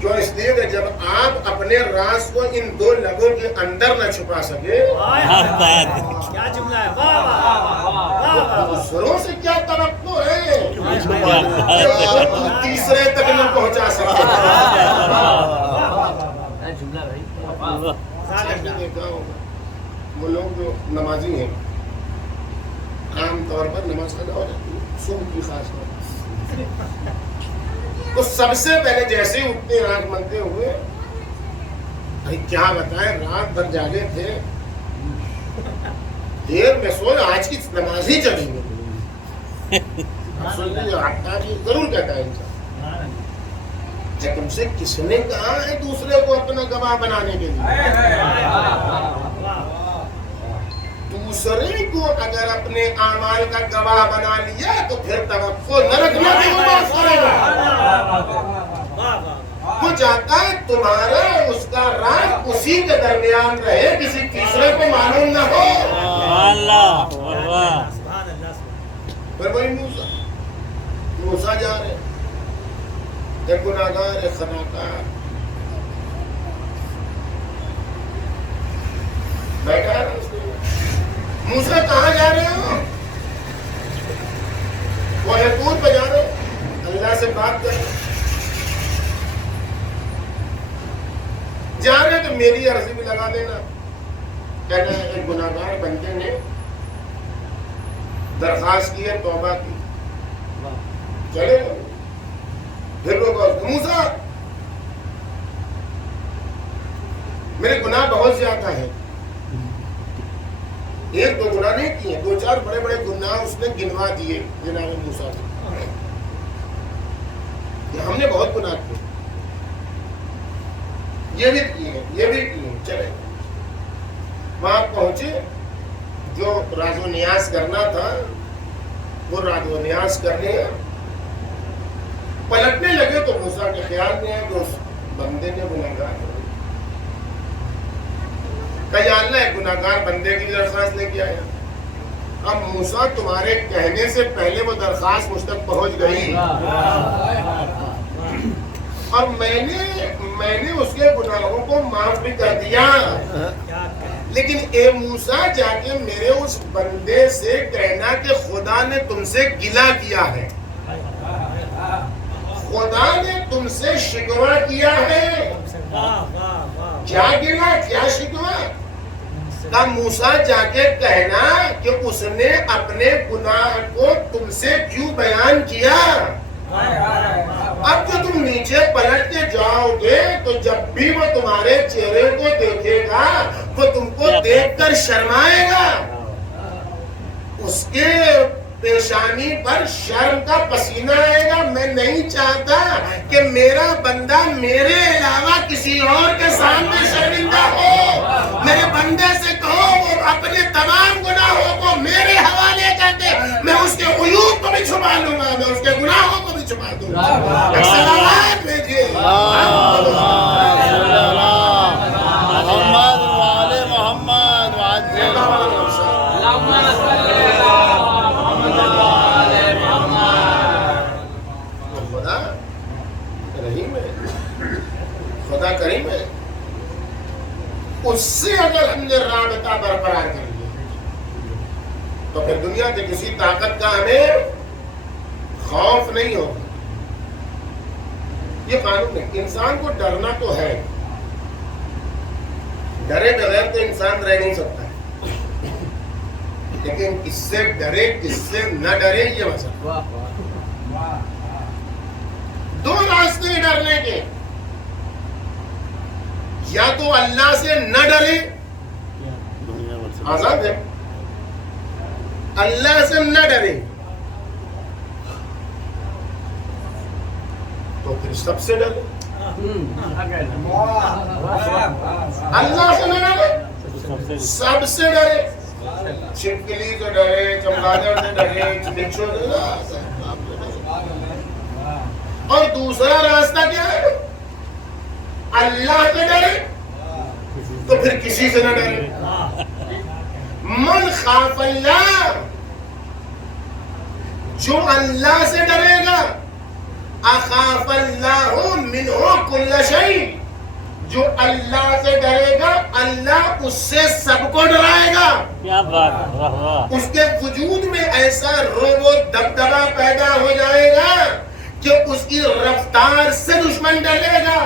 کیوں؟ اس لیے کہ جب آپ اپنے راز کو ان 2 لبوں کے اندر نہ چھپا سکے, کیا جملہ ہے, دوسروں سے کیا توقع ہے جو تیسرے تک نہ پہنچا سکے. وہ لوگ جو نمازی ہیں عام طور پر نماز ادا ہو جاتی ہے, صبح کی خاص طور تو سب سے پہلے جیسے ہی اٹھتے آنکھ ملتے ہوئے, کیا بتائیں رات بھر جاگے تھے, دیر میں سوئے, آج کی نماز ہی چلی گئی. سن لیجیے عطار یہ ضرور کہتا ہے انسان کہ تم سے کس نے کہا ہے دوسرے کو اپنا گواہ بنانے کے لیے؟ دوسرے کو اگر اپنے اعمال کا گواہ بنا لیا تو پھر توقع نہ رکھنا کہ وہ معاف کرے گا۔ وہ چاہتا ہے تمہارا اس کا راز اسی کے درمیان رہے، کسی تیسرے کو معلوم نہ ہو۔ پھر وہی موسیٰ جا رہے، ایک گناہگار، ایک خطاکار بیٹھا ہے۔ موسیٰ کہاں جا رہے ہو؟ وہ طور پہ جا رہے، اللہ سے بات کر رہے، جا رہے تو میری عرضی بھی لگا دینا۔ کہنا ہے ایک گناہگار بندے نے درخواست کی ہے، توبہ کی، چلے گا۔ پھر لوگ موسیٰ میرے گناہ بہت زیادہ ہیں، ایک دو گناہ نہیں کیے، دو چار بڑے بڑے گناہ اس نے گنوا دیے جناب موسیٰ سے، ہم نے بہت گناہ کیے، یہ بھی کیے، یہ بھی کیے، چلے۔ وہاں پہنچے، جو راز و نیاز کرنا تھا وہ راز و نیاز کرنے پلٹنے لگے تو موسیٰ کے خیال میں ہے کہ اس بندے نے گناہگار کہ یا اللہ ایک گناہگار بندے کی درخواست لے کے آیا۔ اب موسیٰ تمہارے کہنے سے پہلے وہ درخواست مجھ تک پہنچ گئی اور میں نے اس کے گناہوں کو معاف بھی کر دیا، لیکن اے موسیٰ جا کے میرے اس بندے سے کہنا کہ خدا نے تم سے گلہ کیا ہے، خدا نے تم سے شکوہ کیا ہے۔ کیا گلہ، کیا شکوہ؟ کہ موسیٰ جا کے کہنا کہ اس نے اپنے گناہ کو تم سے کیوں بیان کیا۔ اب جو تم نیچے پلٹ کے جاؤ گے تو جب بھی وہ تمہارے چہرے کو دیکھے گا وہ تم کو دیکھ کر شرمائے گا، اس کے پیشانی پر شرم کا پسینہ آئے گا۔ میں نہیں چاہتا کہ میرا بندہ میرے علاوہ کسی اور کے سامنے شرمندہ ہو۔ میرے بندے سے کہو وہ اپنے تمام گناہوں کو میرے حوالے کر دے، میں اس کے عیوب کو بھی چھپا لوں گا، میں اس کے گناہوں کو بھی چھپا دوں گا۔ سلامات بھیجیے محمد وعلى محمد وعجل خدا کریم ہے، اس سے اگر ہم نے رابطہ برقرار کر لیا تو پھر دنیا کی کسی طاقت کا ہمیں خوف نہیں ہوگا۔ یہ قانون ہے، انسان کو ڈرنا تو ہے، ڈرے بغیر تو انسان رہ نہیں سکتا ہے، لیکن کس سے ڈرے کس سے نہ ڈرے یہ مسئلہ۔ دو راستے ڈرنے کے، یا تو اللہ سے نہ ڈرے، آزاد ہے، اللہ سے نہ ڈرے تو پھر سب سے ڈرے۔ اللہ سے نہ ڈرے، سب سے ڈرے، چھپکلی سے ڈرے، چمگادڑ سے ڈرے، بچھو سے ڈرے۔ اور دوسرا راستہ کیا ہے؟ اللہ سے ڈرے تو پھر کسی سے نہ ڈرے۔ من خاف اللہ، جو اللہ سے ڈرے گا، اخاف اللہ منہ کل شیء، جو اللہ سے ڈرے گا اللہ اس سے سب کو ڈرائے گا۔ کیا بات ہے، واہ واہ۔ اس کے وجود میں ایسا روب و دبدبا پیدا ہو جائے گا کہ اس کی رفتار سے دشمن ڈرے گا،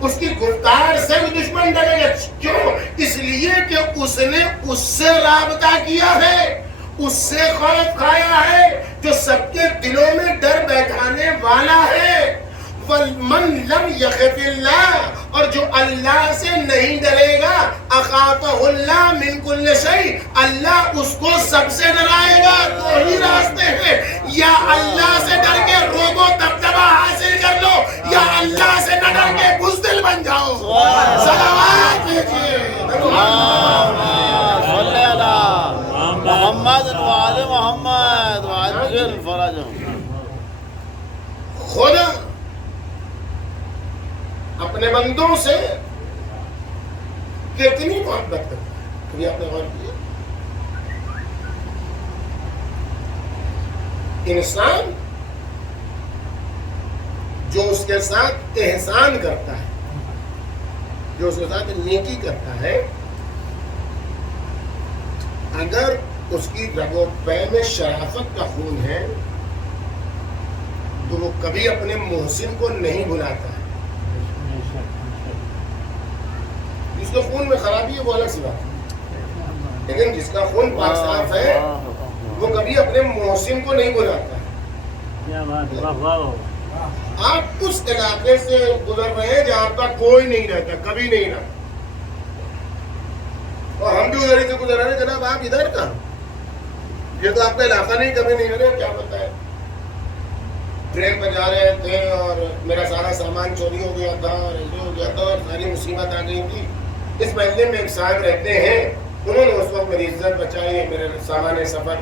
اس کی گفتار سے بھی دشمن ڈرے گا۔ کیوں؟ اس لیے کہ اس نے اس سے رابطہ کیا ہے، اس سے خوف کھایا ہے، جو سب کے دلوں میں ڈر بیٹھانے والا ہے۔ وَمَن لَمْ يَخِفِ اللَّهَ اور جو اللہ سے نہیں ڈرے گا اخافہ اللہ من کل شیء، اللہ اس کو سب سے ڈرائے گا۔ دو ہی راستے ہیں، یا اللہ سے ڈر کے روب و دبدبہ حاصل کر لو، یا اللہ سے نہ ڈر کے بزدل بن جاؤ۔ صلوات بھیجیے صلی اللہ محمد وآل محمد وعجل فرجهم۔ خدا اپنے بندوں سے کتنی محبت کرتا ہے، کبھی آپ نے غور کیا؟ انسان جو اس کے ساتھ احسان کرتا ہے، جو اس کے ساتھ نیکی کرتا ہے، اگر اس کی رگ و پے میں شرافت کا خون ہے تو وہ کبھی اپنے محسن کو نہیں بلاتا ہے۔ جس کے خون میں خرابی ہے وہ الگ سی بات ہے، لیکن جس کا خون پاک صاف ہے وہ کبھی اپنے محسن کو نہیں بلاتا ہے۔ کیا بات ہے، واہ واہ۔ آپ اس علاقے سے گزر رہے ہیں جہاں پر کوئی نہیں رہتا، کبھی نہیں رہتا، اور ہم بھی ادھر ہی سے گزر رہے ہیں، جناب آپ ادھر کا، یہ تو آپ کا علاقہ نہیں، کبھی نہیں رہے، کیا پتہ ہے۔ ٹرین پہ جا رہے تھے اور میرا سارا سامان چوری ہو گیا تھا اور ایسے ہو گیا تھا اور ساری مصیبت آ گئی تھی۔ اس محلے میں ایک صاحب رہتے ہیں، انہوں نے اس وقت میری عزت بچائی، میرے سامان سفر،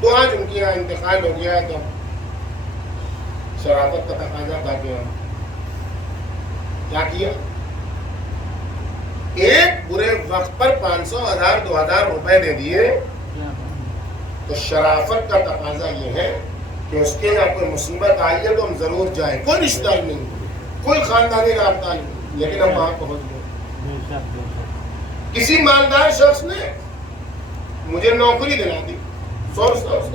تو آج ان کی یہاں انتقال ہو گیا، تو شرافت کا تقاضا تھا کہ ہم کیا کیا، ایک برے وقت پر 500 1000 2000 روپے دے دیے۔ تو شرافت کا تقاضا یہ ہے کہ اس کے یہاں کوئی مصیبت آئی ہے تو ہم ضرور جائیں، کوئی رشتہ دار نہیں، کوئی خاندانی رابطہ نہیں، لیکن ہم وہاں پہنچ گئے۔ کسی مالدار شخص نے مجھے نوکری دلا دی، سورس تھا اس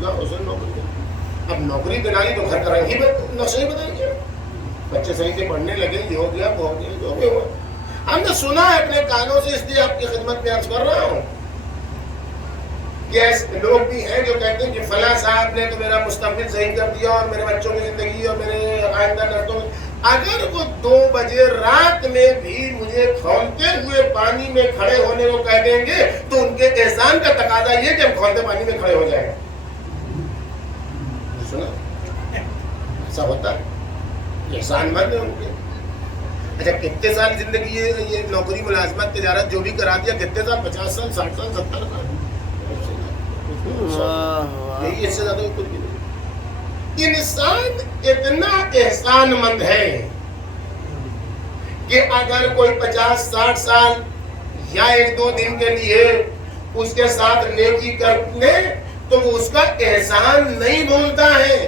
کا اسے نوکری دلا، اب نوکری دلائی تو گھر کا رنگ ہی نقشہ ہی بدل گیا، بچے صحیح سے پڑھنے لگے، یہ ہو گیا وہ ہو گیا جو بھی ہوا۔ ہم نے سنا ہے اپنے کانوں سے، اس لیے آپ کی خدمت میں عرض کر رہا ہوں کہ ایسے لوگ بھی ہیں جو کہتے ہیں کہ فلاں صاحب نے تو میرا مستقبل صحیح کر دیا اور میرے بچوں کی زندگی اور میرے آئندہ نسلوں کی۔ اگر وہ 2 بجے رات میں بھی مجھے کھولتے ہوئے پانی میں کھڑے ہونے کو کہہ دیں گے تو ان کے احسان کا تقاضا یہ کہ ہم کھولتے پانی میں کھڑے ہو جائیں۔ سنا ایسا ہوتا ہے، احسان مند ہے ان کے۔ اچھا کتنے سال زندگی ہے، یہ نوکری ملازمت تجارت جو بھی کرا دیا، کتنے سال، 50 سال 60 سال 70 سال، یہی اس سے زیادہ کچھ بھی نہیں۔ انسان اتنا احسان مند ہے کہ اگر کوئی 50 60 سال یا 1-2 دن کے لیے اس کے ساتھ نیکی کر لے تو وہ اس کا احسان نہیں بھولتا ہے،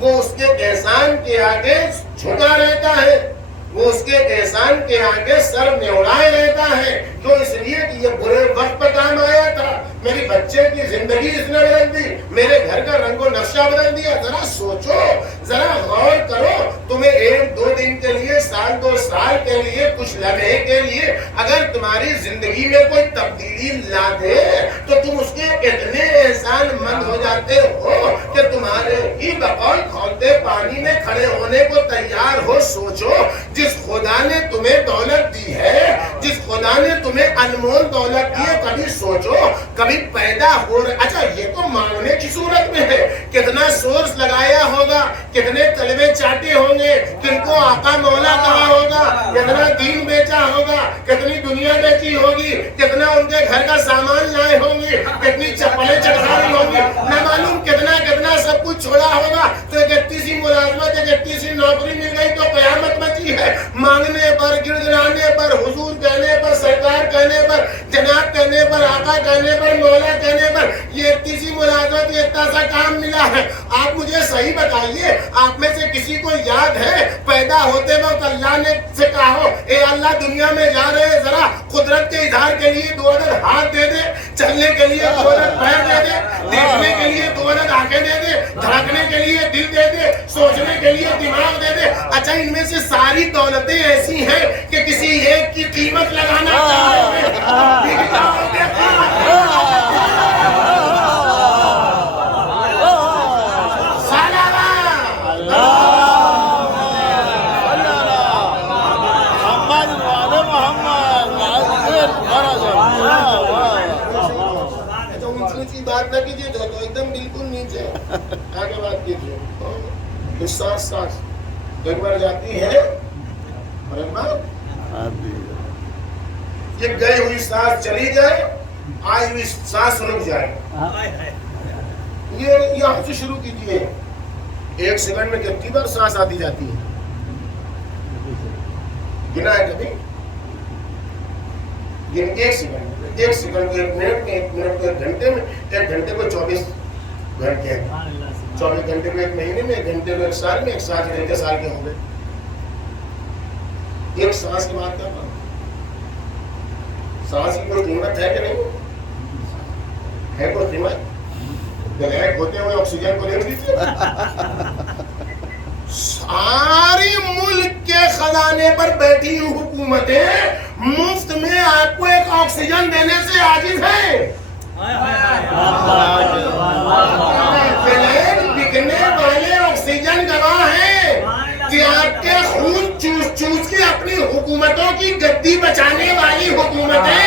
وہ اس کے احسان کے آگے جھکا رہتا ہے، وہ اس کے احسان کے آگے سر نیوڑائے رہتا ہے، جو اس لیے کہ یہ برے وقت پہ کام آیا تھا، میری بچے کی زندگی اس نے بدل دی، میرے گھر کا رنگ و نقشہ بدل دیا۔ ذرا سوچو، ذرا غور کرو، تمہیں 1-2 دن کے لیے، 1-2 سال کے لیے، کچھ لمحے کے لیے اگر تمہاری زندگی میں کوئی تبدیلی لا دے تو تم اس کے اتنے احسان مند ہو جاتے ہو کہ تمہارے ہی بقول کھولتے پانی میں کھڑے ہونے کو تیار ہو۔ سوچو، جس خدا نے تمہیں دولت دی ہے، جس خدا نے تمہیں انمول دولت دی ہے، کبھی سوچو، کبھی پیدا ہو رہا۔ اچھا یہ تو مانگنے کی صورت میں ہے، کتنا سورس لگایا ہوگا، کتنے طلبے چاٹے ہوں گے، کن کو آقا مولا کہا ہوگا، کتنا دین بیچا ہوگا، کتنی دنیا بیچی ہوگی، کتنا ان کے گھر کا سامان لائے ہوں گے، کتنی چپلیں چڑھائی ہوں گی، نہ معلوم کتنا کتنا سب کچھ چھوڑا ہوگا۔ تو ایک اتنی ملازمت، ایک اتنی نوکری مل گئی تو قیامت مچی ہے، مانگنے پر، گڑگڑانے پر، حضور کہنے پر، سرکار کہنے پر، جناب کہنے پر، آقا کہنے پر، مولا کہنے پر، یہ اتنی سی ملازمت، یہ اتنا سا کام ملا ہے۔ آپ مجھے صحیح بتائیے، آپ میں سے کسی کو یاد ہے پیدا ہوتے وقت اللہ نے سے کہا ہو اے اللہ دنیا میں جا رہے ذرا قدرت کے اظہار کے لیے 2 عدد ہاتھ دے دے، چلنے کے لیے 2 عدد پیر دے دے، دیکھنے کے لیے 2 عدد آنکھیں دے دے، دھڑکنے کے لیے دل دے دے، سوچنے کے لیے دماغ دے دے۔ اچھا ان میں سے ساری دولتیں ایسی ہیں کہ کسی ایک کی قیمت لگانا چاہتے ہیں۔ بات نہ کیجیے تو ایک دم بالکل نیچے آگے بات کیجیے. پھر سانس ایک بار جاتی ہے اور ایک بار یہ گئی ہوئی سانس چلی جائے, آئی ہوئی سانس رک جائے. یہ یہاں سے شروع کیجیے. 1 سیکنڈ میں کتنی بار سانس آتی جاتی ہے گنا ہے کبھی؟ 1 سیکنڈ 1 سیکنڈ 1 منٹ میں 1 منٹ کو 1 گھنٹے میں 1 گھنٹے کو 24 گھنٹے 24 گھنٹے کو 1 مہینے میں 1 گھنٹے کو 1 سال میں 1 سال کے گھنٹے سال کے ہوں گے. ایک سانس کی بات کرنا, سانس کی کوئی قیمت ہے کہ نہیں ہے؟ کوئی قیمت؟ بغیر ہوتے ہوئے آکسیجن کو دیکھ لیجیے. ساری ملک کے خزانے پر بیٹھی حکومتیں مفت میں آپ کو ایک آکسیجن دینے سے عاجز ہیں. بکنے والے آکسیجن گواہ ہیں کہ آپ کے خون چوس چوس کے اپنی حکومتوں کی گدی بچانے والی حکومتیں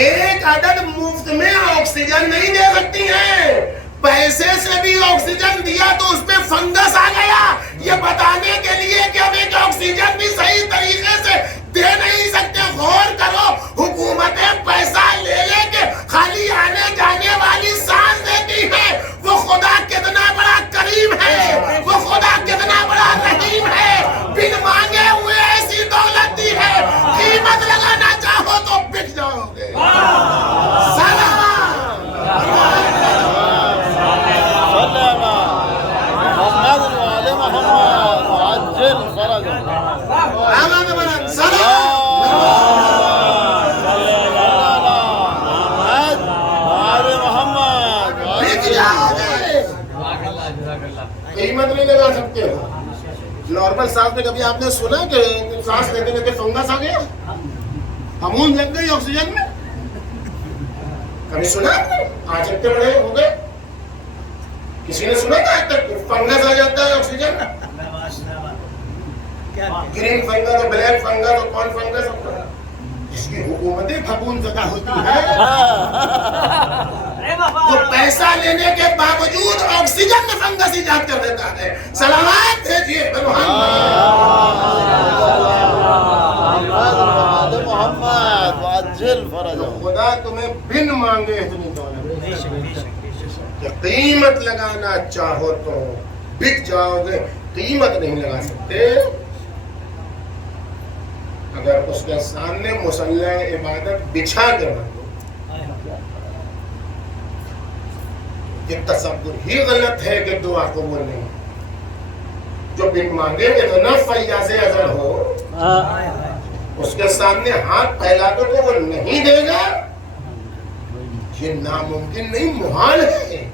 ایک عدد مفت میں آکسیجن نہیں دے سکتی ہیں. پیسے سے بھی آکسیجن دیا تو اس میں فنگس آ گیا, یہ بتانے کے لیے کہ ہم ایک آکسیجن بھی صحیح طریقے سے دے نہیں سکتے. غور کرو, حکومتیں پیسہ لے لے کے خالی آنے جانے والی سانس دیتی ہے. وہ خدا کتنا بڑا کریم ہے, وہ خدا کتنا بڑا رحیم ہے, بن مانگے ہوئے ایسی دولت دی ہے. قیمت لگانا چاہو تو بک جاؤ گے. قیمت نہیں لگا سکتے ہو. نارمل سانس میں کبھی آپ نے سنا کہ سانس لیتے لیتے فنگس آ گیا, امون لگ گئی آکسیجن میں؟ کبھی سنا آپ نے؟ آج اتنے بڑے ہو گئے, کسی نے سنا تھا آج تک فنگس آ جاتا ہے آکسیجن میں؟ گرین فنگس اور بلیک فنگس اور کون فنگس, جس کی حکومتیں پھپون زدہ ہوتی ہے, تو پیسہ لینے کے باوجود آکسیجن میں فنگس ایجاد کر دیتا ہے. سلامات بھیجیے خدا تمہیں بن مانگے اتنی دولت کہ قیمت لگانا چاہو تو بک جاؤ گے. قیمت نہیں لگا سکتے. اگر اس کے سامنے مصلی عبادت بچھا کر رکھو, یہ تصور ہی غلط ہے کہ دعا قبول نہیں. جو بن مانگے گے تو نہ فیاض ازل ہو, اس کے سامنے ہاتھ پھیلا کر وہ نہیں دے گا. یہ ناممکن نہیں, محال ہے.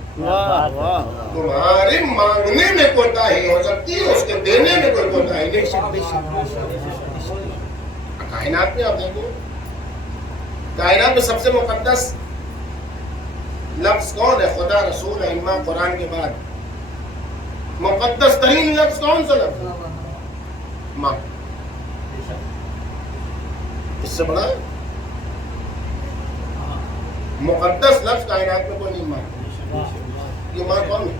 تمہارے مانگنے میں کوتاہی ہو سکتی ہے, اس کے دینے میں کوئی کوتاہی نہیں. کائنات میں آپ دیکھو, کائنات میں سب سے مقدس لفظ کون ہے؟ خدا, رسول, ائمہ, قرآن کے بعد مقدس ترین لفظ کون سا لفظ ہے؟ ماں. اس سے بڑا مقدس لفظ کائنات میں کوئی نہیں. ماں, یہ ماں کون ہے؟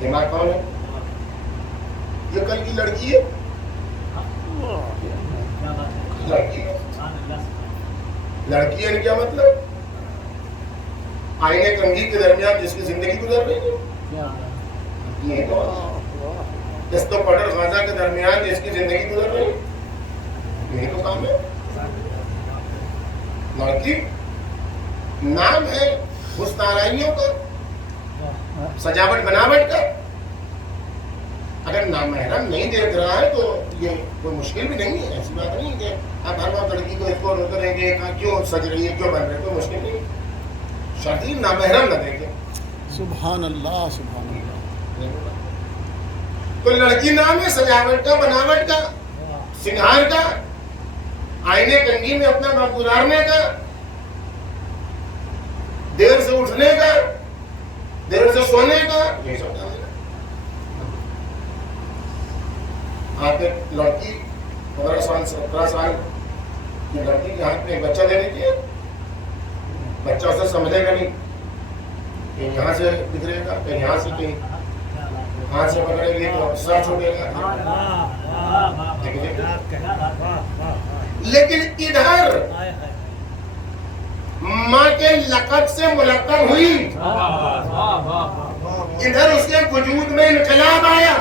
یہ ماں کون ہے؟ یہ کل کی لڑکی ہے. لڑکی ہے کیا مطلب؟ آئینے کنگھی کے درمیان جس کی زندگی گزر رہی ہے. جس تو پٹر غازہ کے درمیان جس کی زندگی گزر رہی ہے, یہی تو کام ہے. لڑکی نام ہے حسن آرائیوں کا, سجاوٹ بناوٹ کا. اگر نامحرم نہیں دیکھ رہا ہے تو یہ کوئی مشکل بھی نہیں ہے. ایسی بات نہیں کہ آپ ہر بار لڑکی کو اس کو روتے رہیں گے کیوں سج رہی ہے, کیوں بن رہی ہے, کوئی مشکل نہیں. شادی نامحرم نہ دیکھے. سبحان اللہ, سبحان اللہ. تو لڑکی نام ہے سجاوٹ کا, بناوٹ کا, سنگار کا, آئینے کنگھی میں اپنا وقت گزارنے کا, دیر سے اٹھنے کا, دیر سے سونے کا. یہ سب آپ ایک لڑکی 15 سال 17 سال کی لڑکی کے ہاتھ میں ایک بچہ دے دیجیے, بچہ اسے سمجھے گا نہیں، کہیں یہاں سے بکھرے گا، کہیں یہاں سے، کہیں ہاتھ سے پکڑے گی تو سر چھوٹے گا. لیکن ادھر ماں کے لقب سے ملقب ہوئی، ادھر اس کے وجود میں انقلاب آیا.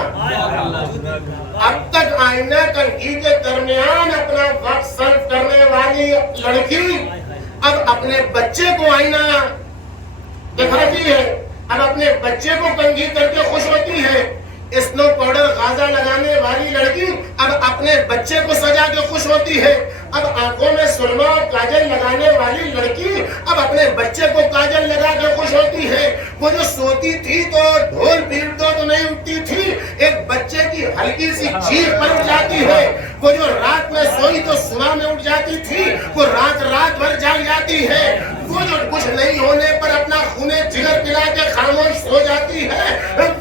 اب تک آئینہ کنگھی کے درمیان اپنا وقت صرف کرنے والی لڑکی اب اپنے بچے کو آئینہ دکھاتی ہے، اب اپنے بچے کو کنگھی کر کے خوش ہوتی ہے. اسنو پاؤڈر غازہ لگانے والی لڑکی اب اپنے بچے کو سجا کے خوش ہوتی ہے. اب آنکھوں میں سرما اور کاجل لگانے والی لڑکی اب اپنے بچے کو کاجل لگا کے خوش ہوتی ہے. وہ جو سوتی تھی تو ڈھول پیٹ دو تو نہیں اٹھتی تھی، ایک بچے کی ہلکی سی چیخ پر اٹھ جاتی ہے. وہ جو رات میں سوئی تو صبح میں اٹھ جاتی تھی، وہ رات بھر جاگ جاتی ہے. وہ جو کچھ نہیں ہونے پر اپنا خونے جگر پلا کے خاموش سو جاتی ہے،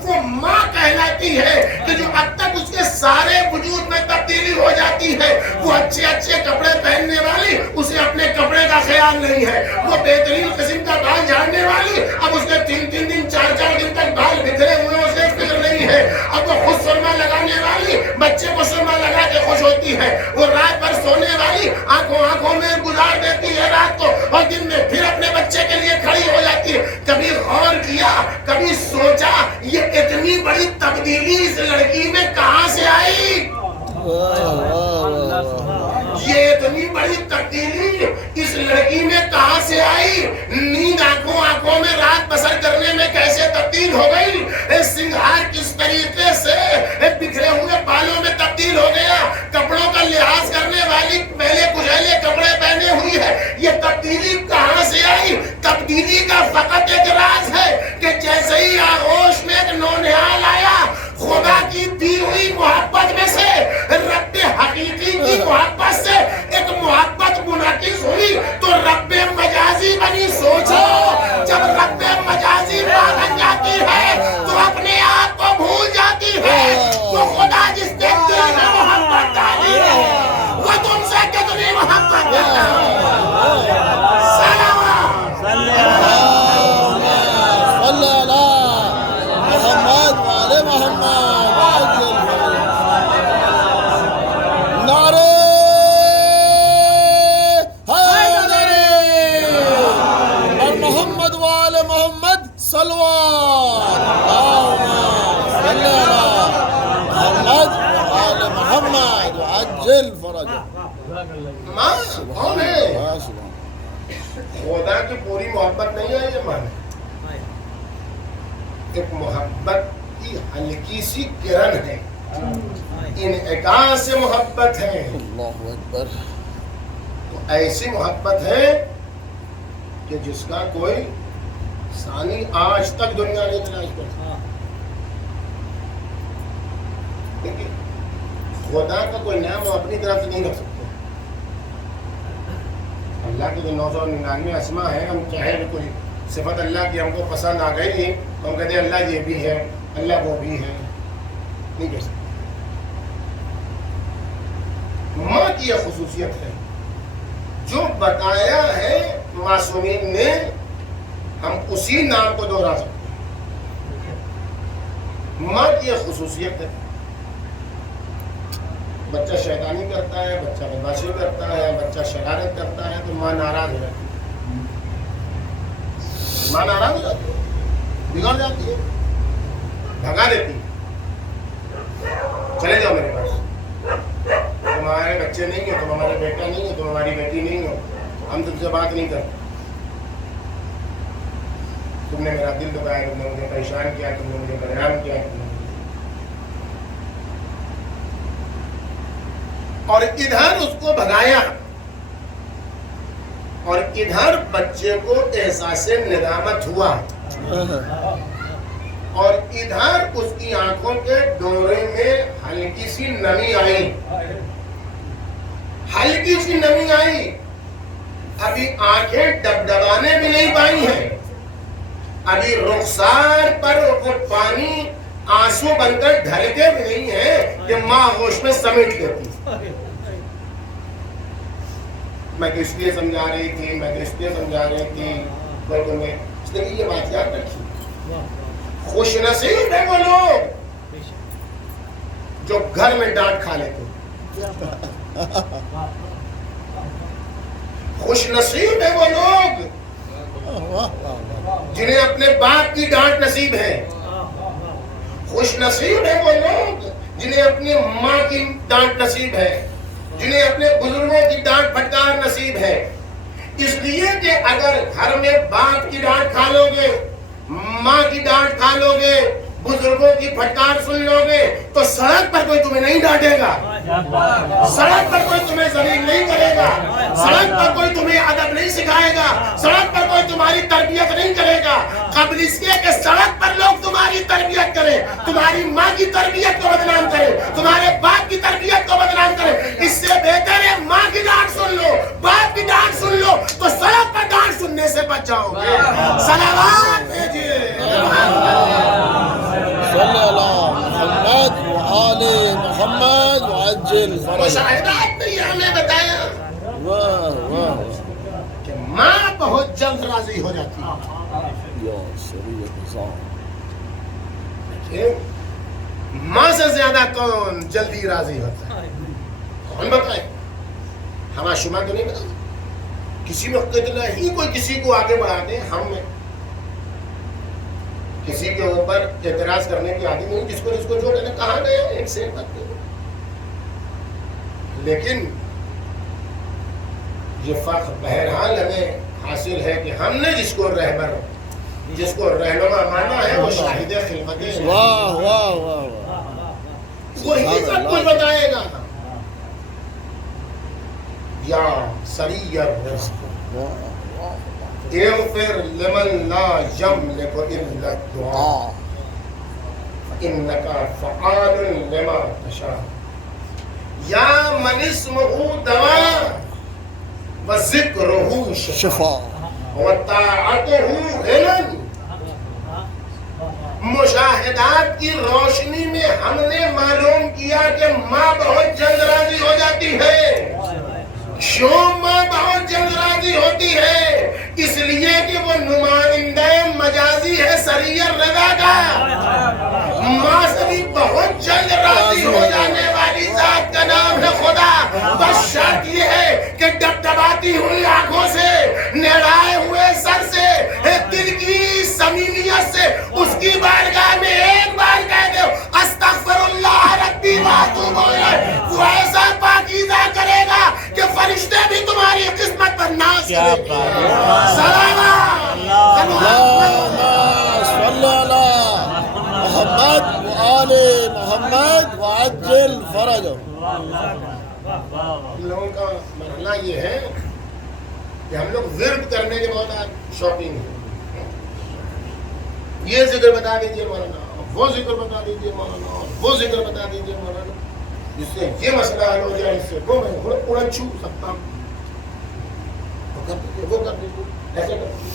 وہ ماں کہلاتی ہے کہ جو اب تک اس کے سارے وجود میں تبدیلی ہو جاتی ہے. وہ اچھے کپڑے پہننے والی، اسے اپنے کپڑے کا خیال نہیں ہے. وہ بہترین قسم کا بال جھاڑنے والی، اب اس کے 3 دن 4 دن تک بال بکھرے ہوئے اسے فکر نہیں ہے. اب وہ خود سرما لگانے والی بچے کو سرما لگا کے خوش ہوتی ہے. وہ رات بھر سونے والی آنکھوں میں گزار دیتی ہے رات کو، اور دن میں پھر اپنے بچے کے لیے کھڑی ہو جاتی ہے. کبھی غور کیا، کبھی سوچا یہ اتنی بڑی تبدیلی اس لڑکی میں کہاں سے آئی؟ یہ اتنی بڑی تبدیلی اس لڑکی میں کہاں سے آئی؟ نیند آنکھوں میں رات بسر کرنے میں کیسے تبدیل ہو گئی؟ سنگھار کس طریقے سے بکھرے ہوئے بالوں میں تبدیل ہو گیا؟ کپڑوں کا لحاظ کرنے والی پہلے کچیلے کپڑے پہنے ہوئی ہے. یہ تبدیلی کہاں سے آئی؟ تبدیلی کا فقط ایک راز ہے کہ جیسے ہی آغوش میں ایک نونہال آیا، خدا کی دی ہوئی محبت میں سے، رب حقیقی کی محبت سے ایک محبت منعکس ہوئی تو رب مجازی بنی. سوچو جب رب مجازی بن جاتی ہے تو اپنے آپ کو بھول جاتی ہے. تو خدا جس نے دل میں محبت ڈالی ہے وہ تم سے کتنی محبت کرتا ہے. ماں کون ہے؟ خدا کی پوری محبت نہیں ہے یہ ماں، ایک محبت کی ہلکی سی کرن ہے، انعکاس سے محبت ہے. اللہ اکبر. تو ایسی محبت ہے کہ جس کا کوئی ثانی آج تک دنیا نہیں تلاش کرتا. خدا کا کوئی نام وہ اپنی طرف سے نہیں رکھ سکتے. اللہ کے جو 999 اسما ہیں، ہم چاہے کوئی صفت اللہ کی ہم کو پسند آ گئی تو ہم کہتے ہیں اللہ یہ بھی ہے، اللہ وہ بھی ہے، نہیں کہہ سکتے. ماں کی یہ خصوصیت ہے جو بتایا ہے معصومین نے، ہم اسی نام کو دوہرا سکتے ہیں. ماں کی یہ خصوصیت ہے. بچہ شیطانی کرتا ہے، بچہ بدمعاشی کرتا ہے، بچہ شرارت کرتا ہے تو ماں ناراض ہو جاتی ہے. ماں ناراض ہو جاتی ہے، بگڑ جاتی ہے، بھگا دیتی ہے. چلے جاؤ میرے پاس، تم ہمارے بچے نہیں ہو، تم ہمارے بیٹا نہیں ہو، تم ہماری بیٹی نہیں ہو، ہم تم سے بات نہیں کرتے. تم نے میرا دل دبایا، تم نے مجھے پریشان کیا، تم نے مجھے بدنام کیا. اور ادھر اس کو بھگایا، اور ادھر بچے کو احساس ندامت ہوا، اور ادھر اس کی آنکھوں کے ڈورے میں ہلکی سی نمی آئی، ہلکی سی نمی آئی. ابھی آنکھیں ڈبڈبانے بھی نہیں پائی ہیں، ابھی رخسار پر وہ پانی آنسو بن کر ڈھلکے بھی نہیں ہیں کہ ماں ہوش میں سمیٹ لیتی. میں تو اس لیے سمجھا رہی تھی میں تمہیں اس لیے یہ بات یاد رکھی. خوش نصیب ہے وہ لوگ جو گھر میں ڈانٹ کھا لیتے. خوش نصیب ہے وہ لوگ جنہیں اپنے باپ کی ڈانٹ نصیب ہے. خوش نصیب ہے وہ لوگ جنہیں اپنی ماں کی ڈانٹ نصیب ہے, جنہیں اپنے بزرگوں کی ڈانٹ پھٹکار نصیب ہے. اس لیے کہ اگر گھر میں باپ کی ڈانٹ کھا لو گے, ماں کی ڈانٹ کھا لو گے, بزرگوں کی پھٹکار سن لو گے, تو سڑک پر کوئی تمہیں نہیں ڈانٹے گا, سڑک پر کوئی تمہیں ذلیل نہیں کرے گا, سڑک پر کوئی تمہیں ادب نہیں سکھائے گا, سڑک پر کوئی تمہاری تربیت نہیں کرے گا. قبل اس کے کہ سڑک پر لوگ تمہاری تربیت کریں, تمہاری ماں کی تربیت کو بدنام کریں, تمہارے باپ کی تربیت کو بدنام کریں, اس سے بہتر ہے ماں کی ڈانٹ سن لو, باپ کی ڈانٹ سن لو, تو سڑک پر ڈانٹ سننے سے بچ جاؤ گے. صلوات بھیجیے. صلی اللہ محمد وآل محمد وعجل فرج. مشاہدات نے یہ ہمیں بتایا واہ واہ کہ ماں بہت جلد راضی ہو جاتی ہے. یا شریعت نظام. ماں سے زیادہ کون جلدی راضی ہوتا ہے؟ کون بتائے؟ ہمارا شمار تو نہیں بتا. کسی میں کتنا ہی کوئی کسی کو آگے بڑھا دے, ہم میں کسی کے اوپر اعتراض کرنے کی عادت نہیں, جس کو جو نے کہا گیا ایک سے بات. لیکن یہ فخر بہرحال ہمیں حاصل ہے کہ ہم نے جس کو رہبر, جس کو رہنما مانا ہے, وہ شاہد خلقت ہے. واہ واہ واہ واہ. وہی سب کچھ بتائے گا. یا سری الرزق اغفر لمن لا یملک الا الدعاء انک فعال لما تشاء یا من اسمہ دواء وذکرہ شفاء وطاعتہ غنی. مشاہدات کی روشنی میں ہم نے معلوم کیا کہ ماں بہت جلد راضی ہو جاتی ہے. کیوں ماں بہت جلد راضی ہوتی ہے؟ اس لیے کہ وہ نمائندہ مجازی ہے سری الرضا کا. ماں سے بھی بہت جلد راضی ہو جانے والی ذات کا نام ہے خدا. بس شرط یہ ہے کہ ڈبڈباتی ہوئی آنکھوں سے, نڑائے ہوئے سر سے, دل کی صمیمیت سے اس کی بارگاہ میں ایک بار کہہ دو استغفر اللہ ربی واتوب الیہ. وہ ایسا پاکیزہ کرے گا کہ فرشتے بھی تمہاری قسمت پر ناز کریں گے. صلی اللہ محمد وآل محمد وعجل فرج. ہم لوگوں کا مرحلہ یہ ہے کہ ہم لوگ ورد کرنے کے بہت شوقین ہیں. یہ ذکر بتا دیجئے مولانا, وہ ذکر بتا دیجئے مولانا, وہ ذکر بتا دیجئے مولانا, جس سے یہ مسئلہ حل ہو جائے, اس سے وہ میں اڑن چھو سکتا ہوں, وہ کر دیجئے, ایسے کر دیجئے.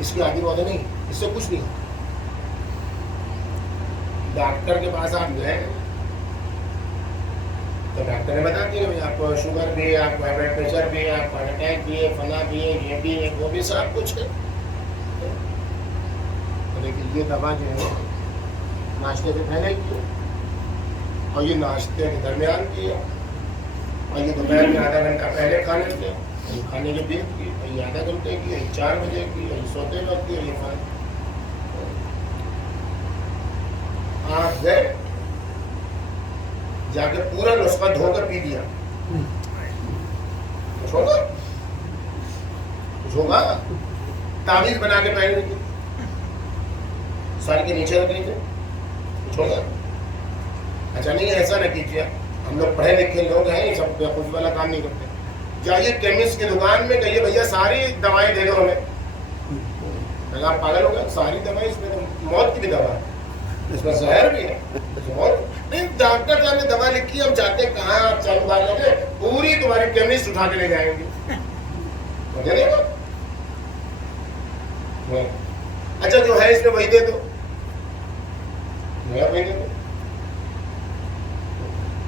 اس کی آگے بہت نہیں, اس سے کچھ نہیں. ڈاکٹر کے پاس آپ گئے تو ڈاکٹر نے بتا دیا کہ آپ کو شوگر بھی ہے, آپ کو بلڈ پریشر بھی ہے, آپ کو ہارٹ اٹیک بھی ہے, فلاں بھی ہے, یہ بھی ہے, وہ بھی, سب کچھ ہے. لیکن یہ دوا جو ہے ناشتے سے پہلے کی, اور یہ ناشتے کے درمیان کی, اور یہ دوپہر میں آدھا گھنٹہ پہلے کھانے کے, اور یہ کھانے کے بعد کی, اور یہ آدھا گھنٹے کی, اور یہ 4 بجے کی, اور یہ سوتے وقت کی, اور یہ کھانے. آپ گئے جا کے پورا نسخہ دھو کر پی لیا, کچھ ہوگا, کچھ ہوگا. تعویذ بنا کے پہن لیجیے, سر کے نیچے رکھ لیجیے, کچھ ہوگا. اچھا نہیں, ایسا نہ کیجیے. ہم لوگ پڑھے لکھے لوگ ہیں, یہ سب بیوقوفی والا کام نہیں کرتے. جائیے کیمسٹ کی دکان میں, کہیے بھیا ساری دوائیں دے دو ہمیں. آپ پاگل ہو گئے, ساری دوائیں, اس میں موت کی بھی دوا ہے, اس میں زہر بھی ہے. نہیں, ڈاکٹر صاحب نے دوا لکھی, ہم چاہتے ہیں کہاں آپ چند بار لگے, پوری تمہاری کیمسٹ اٹھا کے لے جائیں گے. اچھا جو ہے اس میں وہی دے دو, وہی دے دو,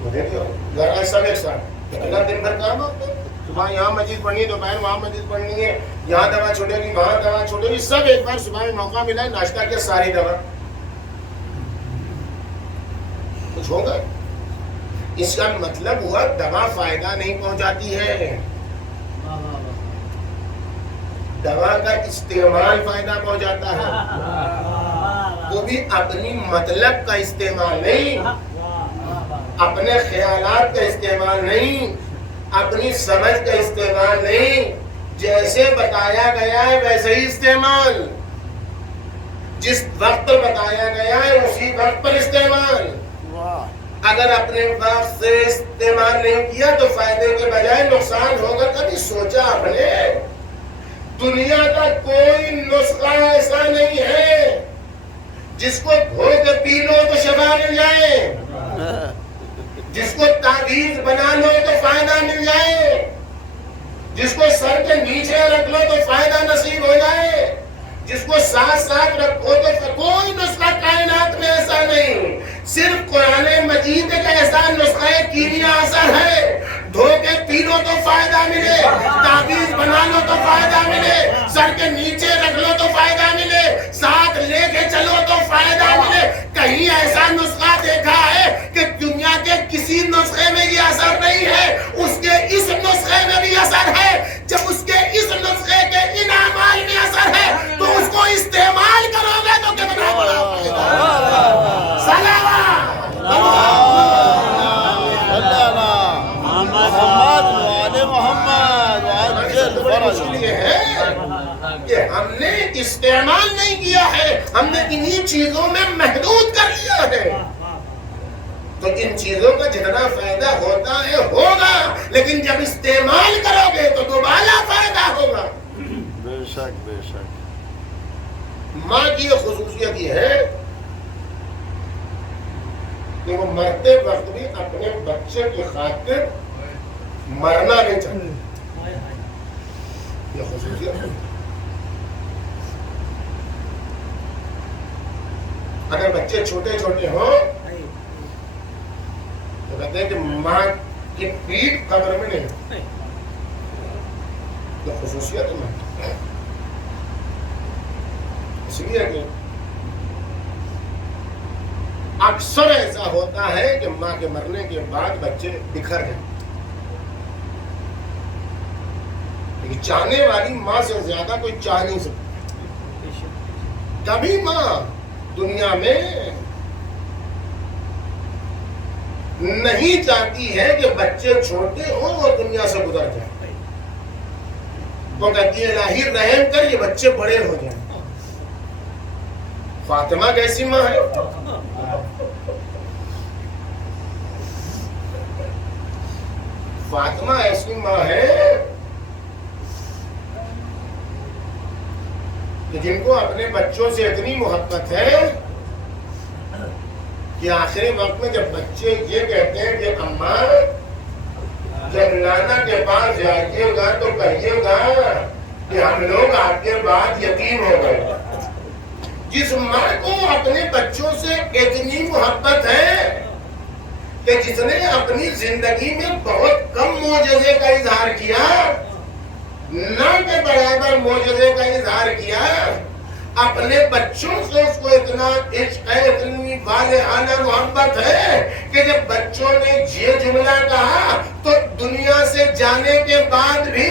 وہ دے دو. ذرا سب ایک ساتھ اتنا دن بھر کام ہوتا ہے، صبح یہاں مسجد پڑھنی ہے، دوپہر وہاں مسجد پڑھنی ہے، یہاں دوا چھوٹے گی وہاں دوا چھوٹے گی، سب ایک بار صبح میں موقع ملا ہے ناشتہ کیا ساری دوا کچھ ہوگا. اس کا مطلب ہوا دوا فائدہ نہیں پہنچاتی ہے، دوا کا استعمال فائدہ پہنچاتا ہے، وہ بھی اپنی مطلب کا استعمال نہیں، اپنے خیالات کا استعمال نہیں، اپنی سمجھ کا استعمال نہیں، جیسے بتایا گیا ہے ویسے ہی استعمال، جس وقت بتایا گیا ہے اسی وقت پر استعمال. اگر اپنے وقت سے استعمال نہیں کیا تو فائدے کے بجائے نقصان ہوگا. کبھی سوچا آپ نے دنیا کا کوئی نسخہ ایسا نہیں ہے جس کو دھو کے پی لو تو شفا مل جائے، جس کو تعویذ بنا لو تو فائدہ مل جائے، جس کو سر کے نیچے رکھ لو تو فائدہ نصیب ہو جائے، جس کو ساتھ ساتھ رکھو تو کوئی نسخہ کائنات میں ایسا نہیں. صرف قرآن مجید ایک ایسا نسخہ کیمیا اثر ہے، دھو کے پی لو تو فائدہ ملے، تعویذ بنا لو تو فائدہ ملے، سر کے نیچے رکھ لو تو فائدہ ملے، ساتھ لے کے چلو تو فائدہ ملے. کہیں ایسا نسخہ دیکھا ہے کہ دنیا کے کسی نسخے میں یہ اثر نہیں ہے، اس کے اس نسخے میں بھی اثر ہے. جب اس کے اس نسخے کے ان اعمال میں اثر ہے تو اس کو استعمال کرو گے تو کتنا بڑا فائدہ. سلام کہ ہم نے استعمال نہیں کیا ہے، ہم نے انہی چیزوں میں محدود کر لیا ہے. تو ان چیزوں کا جتنا فائدہ ہوتا ہے ہوگا، لیکن جب استعمال کرو گے تو دوبارہ فائدہ ہوگا. بے شک بے شک. ماں کی یہ خصوصیت یہ ہے کہ وہ مرتے وقت بھی اپنے بچے کی خاطر مرنا نہیں چاہتے. یہ خصوصیت ہے. اگر بچے چھوٹے چھوٹے ہوں تو کہتے ہیں کہ ماں کی پیٹھ قبر میں نہیں. یہ خصوصیت ہے. اس لیے کہ اکثر ایسا ہوتا ہے کہ ماں کے مرنے کے بعد بچے بکھر جائیں. لیکن چاہنے والی ماں سے زیادہ کوئی چاہ نہیں سکتا. کبھی ماں دنیا میں نہیں چاہتی ہے کہ بچے چھوٹے ہوں اور دنیا سے گزر جائیں. وہ کہتی ہے الہی رحم کر یہ بچے بڑے ہو جائیں. فاطمہ کیسی ماں ہے؟ فاطمہ ایسی ماں ہے کہ جن کو اپنے بچوں سے اتنی محبت ہے کہ آخری وقت میں جب بچے یہ کہتے ہیں کہ اماں جب نانا کے پاس جائیے گا تو کہیے گا کہ ہم لوگ آپ کے بعد یتیم ہو گئے. جس ماں کو اپنے بچوں سے اتنی محبت ہے کہ جس نے اپنی زندگی میں بہت کم معجزے کا اظہار کیا، نہ کے برابر معجزے کا اظہار کیا، اپنے بچوں سے اس کو اتنا عشق ہے، اتنی والہانہ محبت ہے کہ جب بچوں نے یہ جملہ کہا تو دنیا سے جانے کے بعد بھی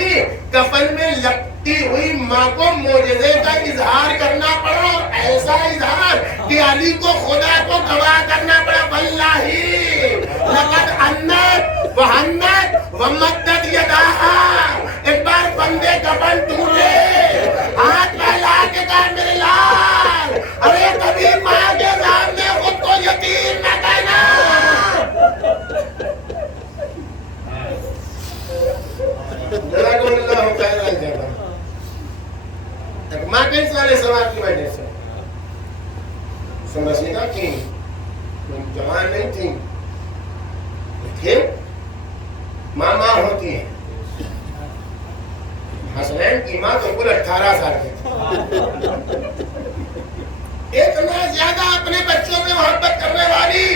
کفن میں لپٹی ہوئی ماں کو معجزے کا اظہار کرنا پڑا. ایسا اظہار کہ علی کو خدا کو گواہ کرنا پڑا. واللہ لقد انت وحنت ومدت یداہا. ایک بار بندے کفن ٹوٹے، ہاتھ پھیلا کے کہا میرے لال، ارے کبھی ماں کے سامنے خود کو یتیم نہ کہنا. ماں کئی سارے سوال کی وجہ سے رسیدہ تھی، جوان نہیں تھی، لیکن ماں ہوتی ہے. حسنین کی ماں تو کل 18 سال کی تھی. اتنا زیادہ اپنے بچوں میں محبت کرنے والی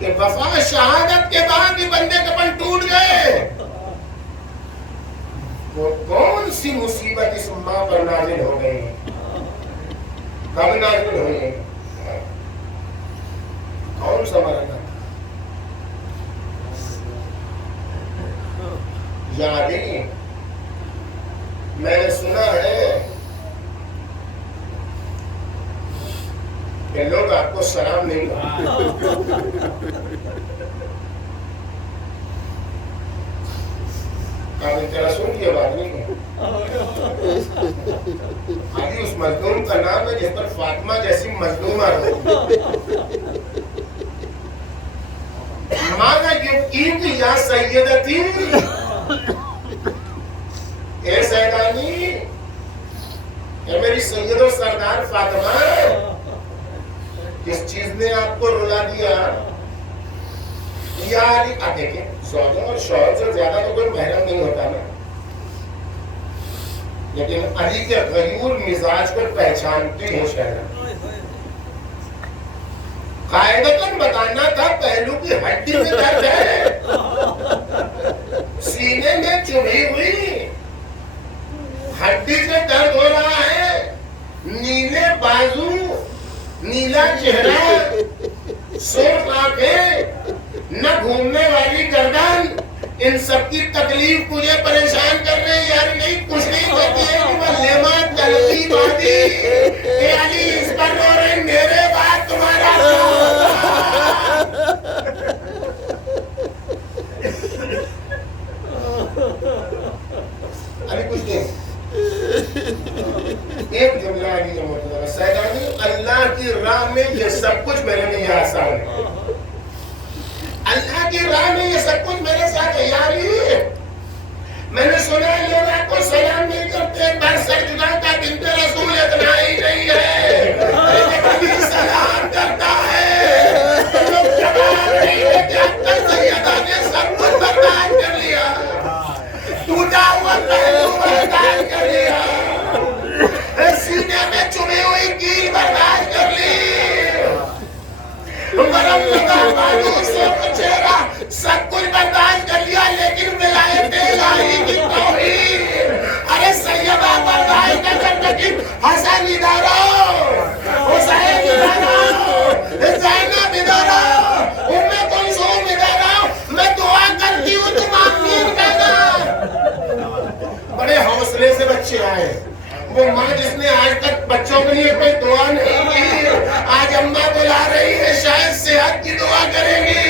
کہ وفا شہادت کے بعد بھی بندے کپن ٹوٹ گئے. وہ کون سی مصیبت اس ماں پر نازل ہو گئی؟ کب نازل ہوئی؟ کون سا مرنا؟ یادی میں نے سنا ہے کہ لوگ آپ کو سلام نہیں کرتے. آپ اتنا سن کی بات نہیں ہے. آدھی اس مظلوم کا نام ہے جس پر فاطمہ جیسی مظلومہ رہو. مانا یقین کی یا سیدتی اے سیدانی اے میری سید و سردار فاطمہ، کس چیز نے آپ کو رلا دیا؟ یا علی دیکھیں زوجہ اور شوہر سے زیادہ تو کوئی محرم نہیں ہوتا نا، لیکن علی کے غیور مزاج کو پہچانتی ہے شہرہ. قاعدتاً بتانا تھا پہلو کی ہڈی میں درد ہے، سینے میں چبھی ہوئی ہڈی سے درد ہو رہا ہے. نیلے بازو، نیلا چہرہ، سرخ آنکھیں، نہ گھومنے والی گردن، ان سب کی تکلیف مجھے پریشان کر رہے ہیں. یار نہیں کچھ نہیں کہتی ہے کہ وہ لیما چلتی بادی کہ علی اس پر رو رہے میرے بعد تمہارا علی کچھ نہیں. ایک جملہ علی کا مطلب سیدانی اللہ کی راہ میں یہ سب کچھ میرے لیے آسان ہے. اللہ کی راہ میں یہ سب کچھ میرے ساتھ تیاری ہے. میں نے سنا ہے لوگ آپ کو سلام نہیں کرتے، پر سر جدا کا بنت رسول اتنا ہی نہیں ہے، لیکن سلام کرتا ہے. لوگ جواب نہیں دیتے. اب تک سیدہ نے سب کچھ برداشت کر لیا، ٹوٹا ہوا پہلو برداشت کر لیا، سینے میں چبھی ہوئی کیل برداشت کر لی، برم لگا بازو سے چہرہ سب کچھ برداشت کر لیا، لیکن ولایت الہی کی توحید ارے سیدہ برداشت نہ کر سکی. حسن ادھر آؤ، حسین ادھر آؤ، زینب ادھر آؤ، ام کلثوم ادھر آؤ، میں دعا کرتی ہوں تم آمین کہنا. بڑے حوصلے سے بچے آئے. وہ ماں جس نے آج تک بچوں کے لیے کوئی دعا نہیں کی، آج اماں بلا رہی ہے، شاید صحت کی دعا کرے گی،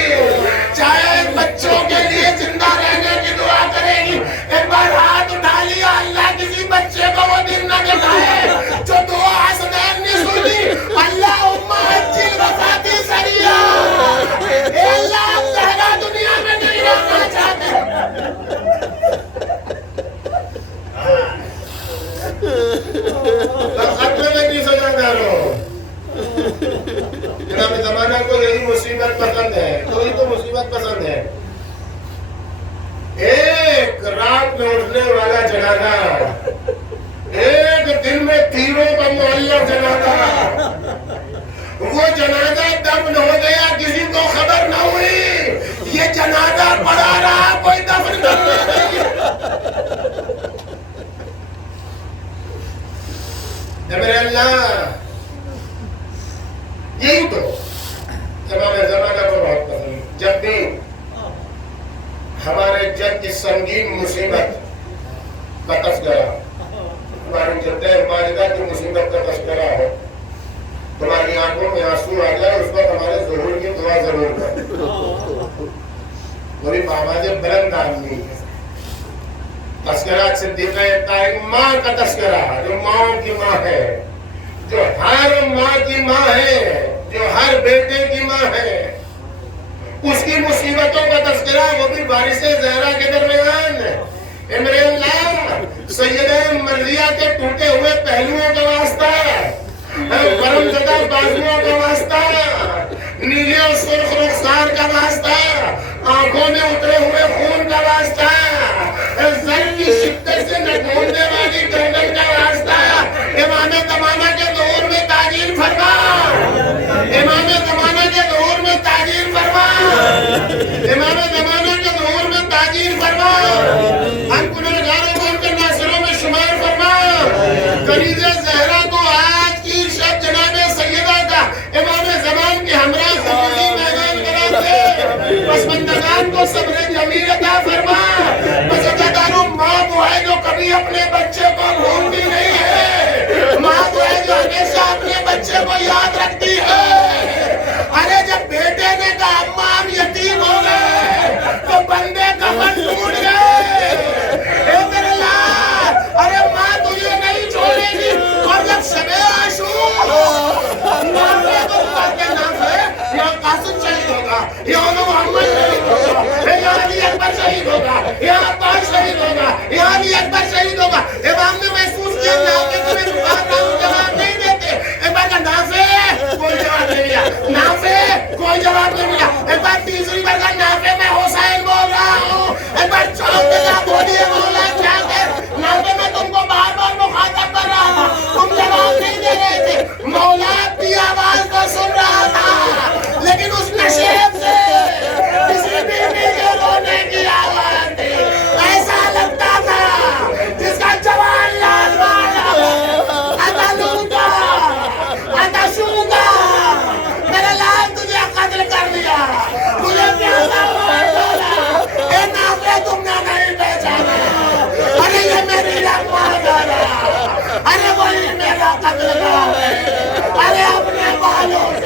چاہے بچوں کے لیے زندہ رہنے کی دعا کرے گی. ایک بار ہاتھ اٹھا لیا، اللہ کسی بچے کو وہ دن نہ دکھائے جو دعا حسنین نے سنی. اللہ امہ اجل وفاتی سریہ، اے اللہ اب زہرا دنیا میں نہیں رہنا چاہتے. ختم میں کی سجا دارو. جناب زمانہ کو یہی مصیبت پسند ہے، تو ہی تو مصیبت پسند ہے. ایک رات میں اٹھنے والا جنازہ، ایک دن میں تیروں کا معلق جنازہ. وہ جنازہ دفن ہو گیا، کسی کو خبر نہ ہوئی. یہ جنازہ پڑا رہا، کوئی دفن کرنے نہیں. میرے اللہ یہی تو امام زمانہ کو بہت پسند. جب بھی ہمارے جد کی سنگین مصیبت کا تذکرہ، ہماری جدہ ماجدہ کی مصیبت کا تذکرہ ہو، تمہاری آنکھوں میں آنسو آ جائے، اس وقت ہمارے ظہور کی دعا ضرور کریں. وہی آواز بلند آدمی ہے. تذکرہ صدیقہ طاہرہ ماں کا تذکرہ، جو ماں کی ماں ہے، جو ہر ماں کی ماں ہے، جو ہر بیٹے کی ماں ہے، اس کی مصیبتوں کا تذکرہ، وہ بھی بارش زہرا کے درمیان. میرے اللہ سیدہ مرضیہ کے ٹوٹے ہوئے پہلوؤں کا واسطہ، برم زدہ بازوؤں کا واسطہ، نیلے اور سرخ رخسار کا واسطہ، آنکھوں میں اترے ہوئے خون کا واسطہ، زن کی شدت سے نہ ڈھونڈنے والی گردن کا واسطہ. امام زمانہ کے ظہور میں تعجیل فرما، امام زمانہ کے ظہور میں تعجیل فرما. بیٹے کو یاد رکھتی ہے. ارے جب بیٹے نے کہا اماں ہم یتیم ہو گئے تو بندے کفن ٹوٹ گئے. اے میرے لال, ارے ماں تجھے نہیں چھوڑے گی. اور جب شب عاشور نافع کو پڑھتے نافع, یہاں قاسم شہید ہوگا, یہاں محمد شہید ہوگا, یہاں علی اکبر شہید ہوگا, یہاں عباس شہید ہوگا, یہاں علی اکبر شہید ہوگا. امام نے محسوس کیا نافع کو میں پکار رہا ہوں, جواب نہیں دیتے. ایک بار کہا نافع, کوئی جواب نہیں ملا. نافع, کوئی جواب نہیں ملا. ایک بار تیسری بار کہا نافع میں حسین بول رہا ہوں. ایک بار چوتھے کا بولیے مولا کیا کہ نافع میں تم کو بار بار مخاطب کر رہا تھا, تم جواب نہیں دے رہے تھے. مولا اپنی آواز کو سن رہا تھا لیکن اس نشیب سے کسی بیوی کے رونے کی آواز تھی. ایسا لگتا تھا جس کا جوان لال والا اتا لوٹا اتا شوگا. میرے لال تجھے قتل کر دیا, تجھے پیاسا مار ڈالا. اے نافع تم نے نہیں پہچانا. ارے یہ میری لمبا ڈالا, ارے وہی میرا قتل کر. ارے اپنے بالوں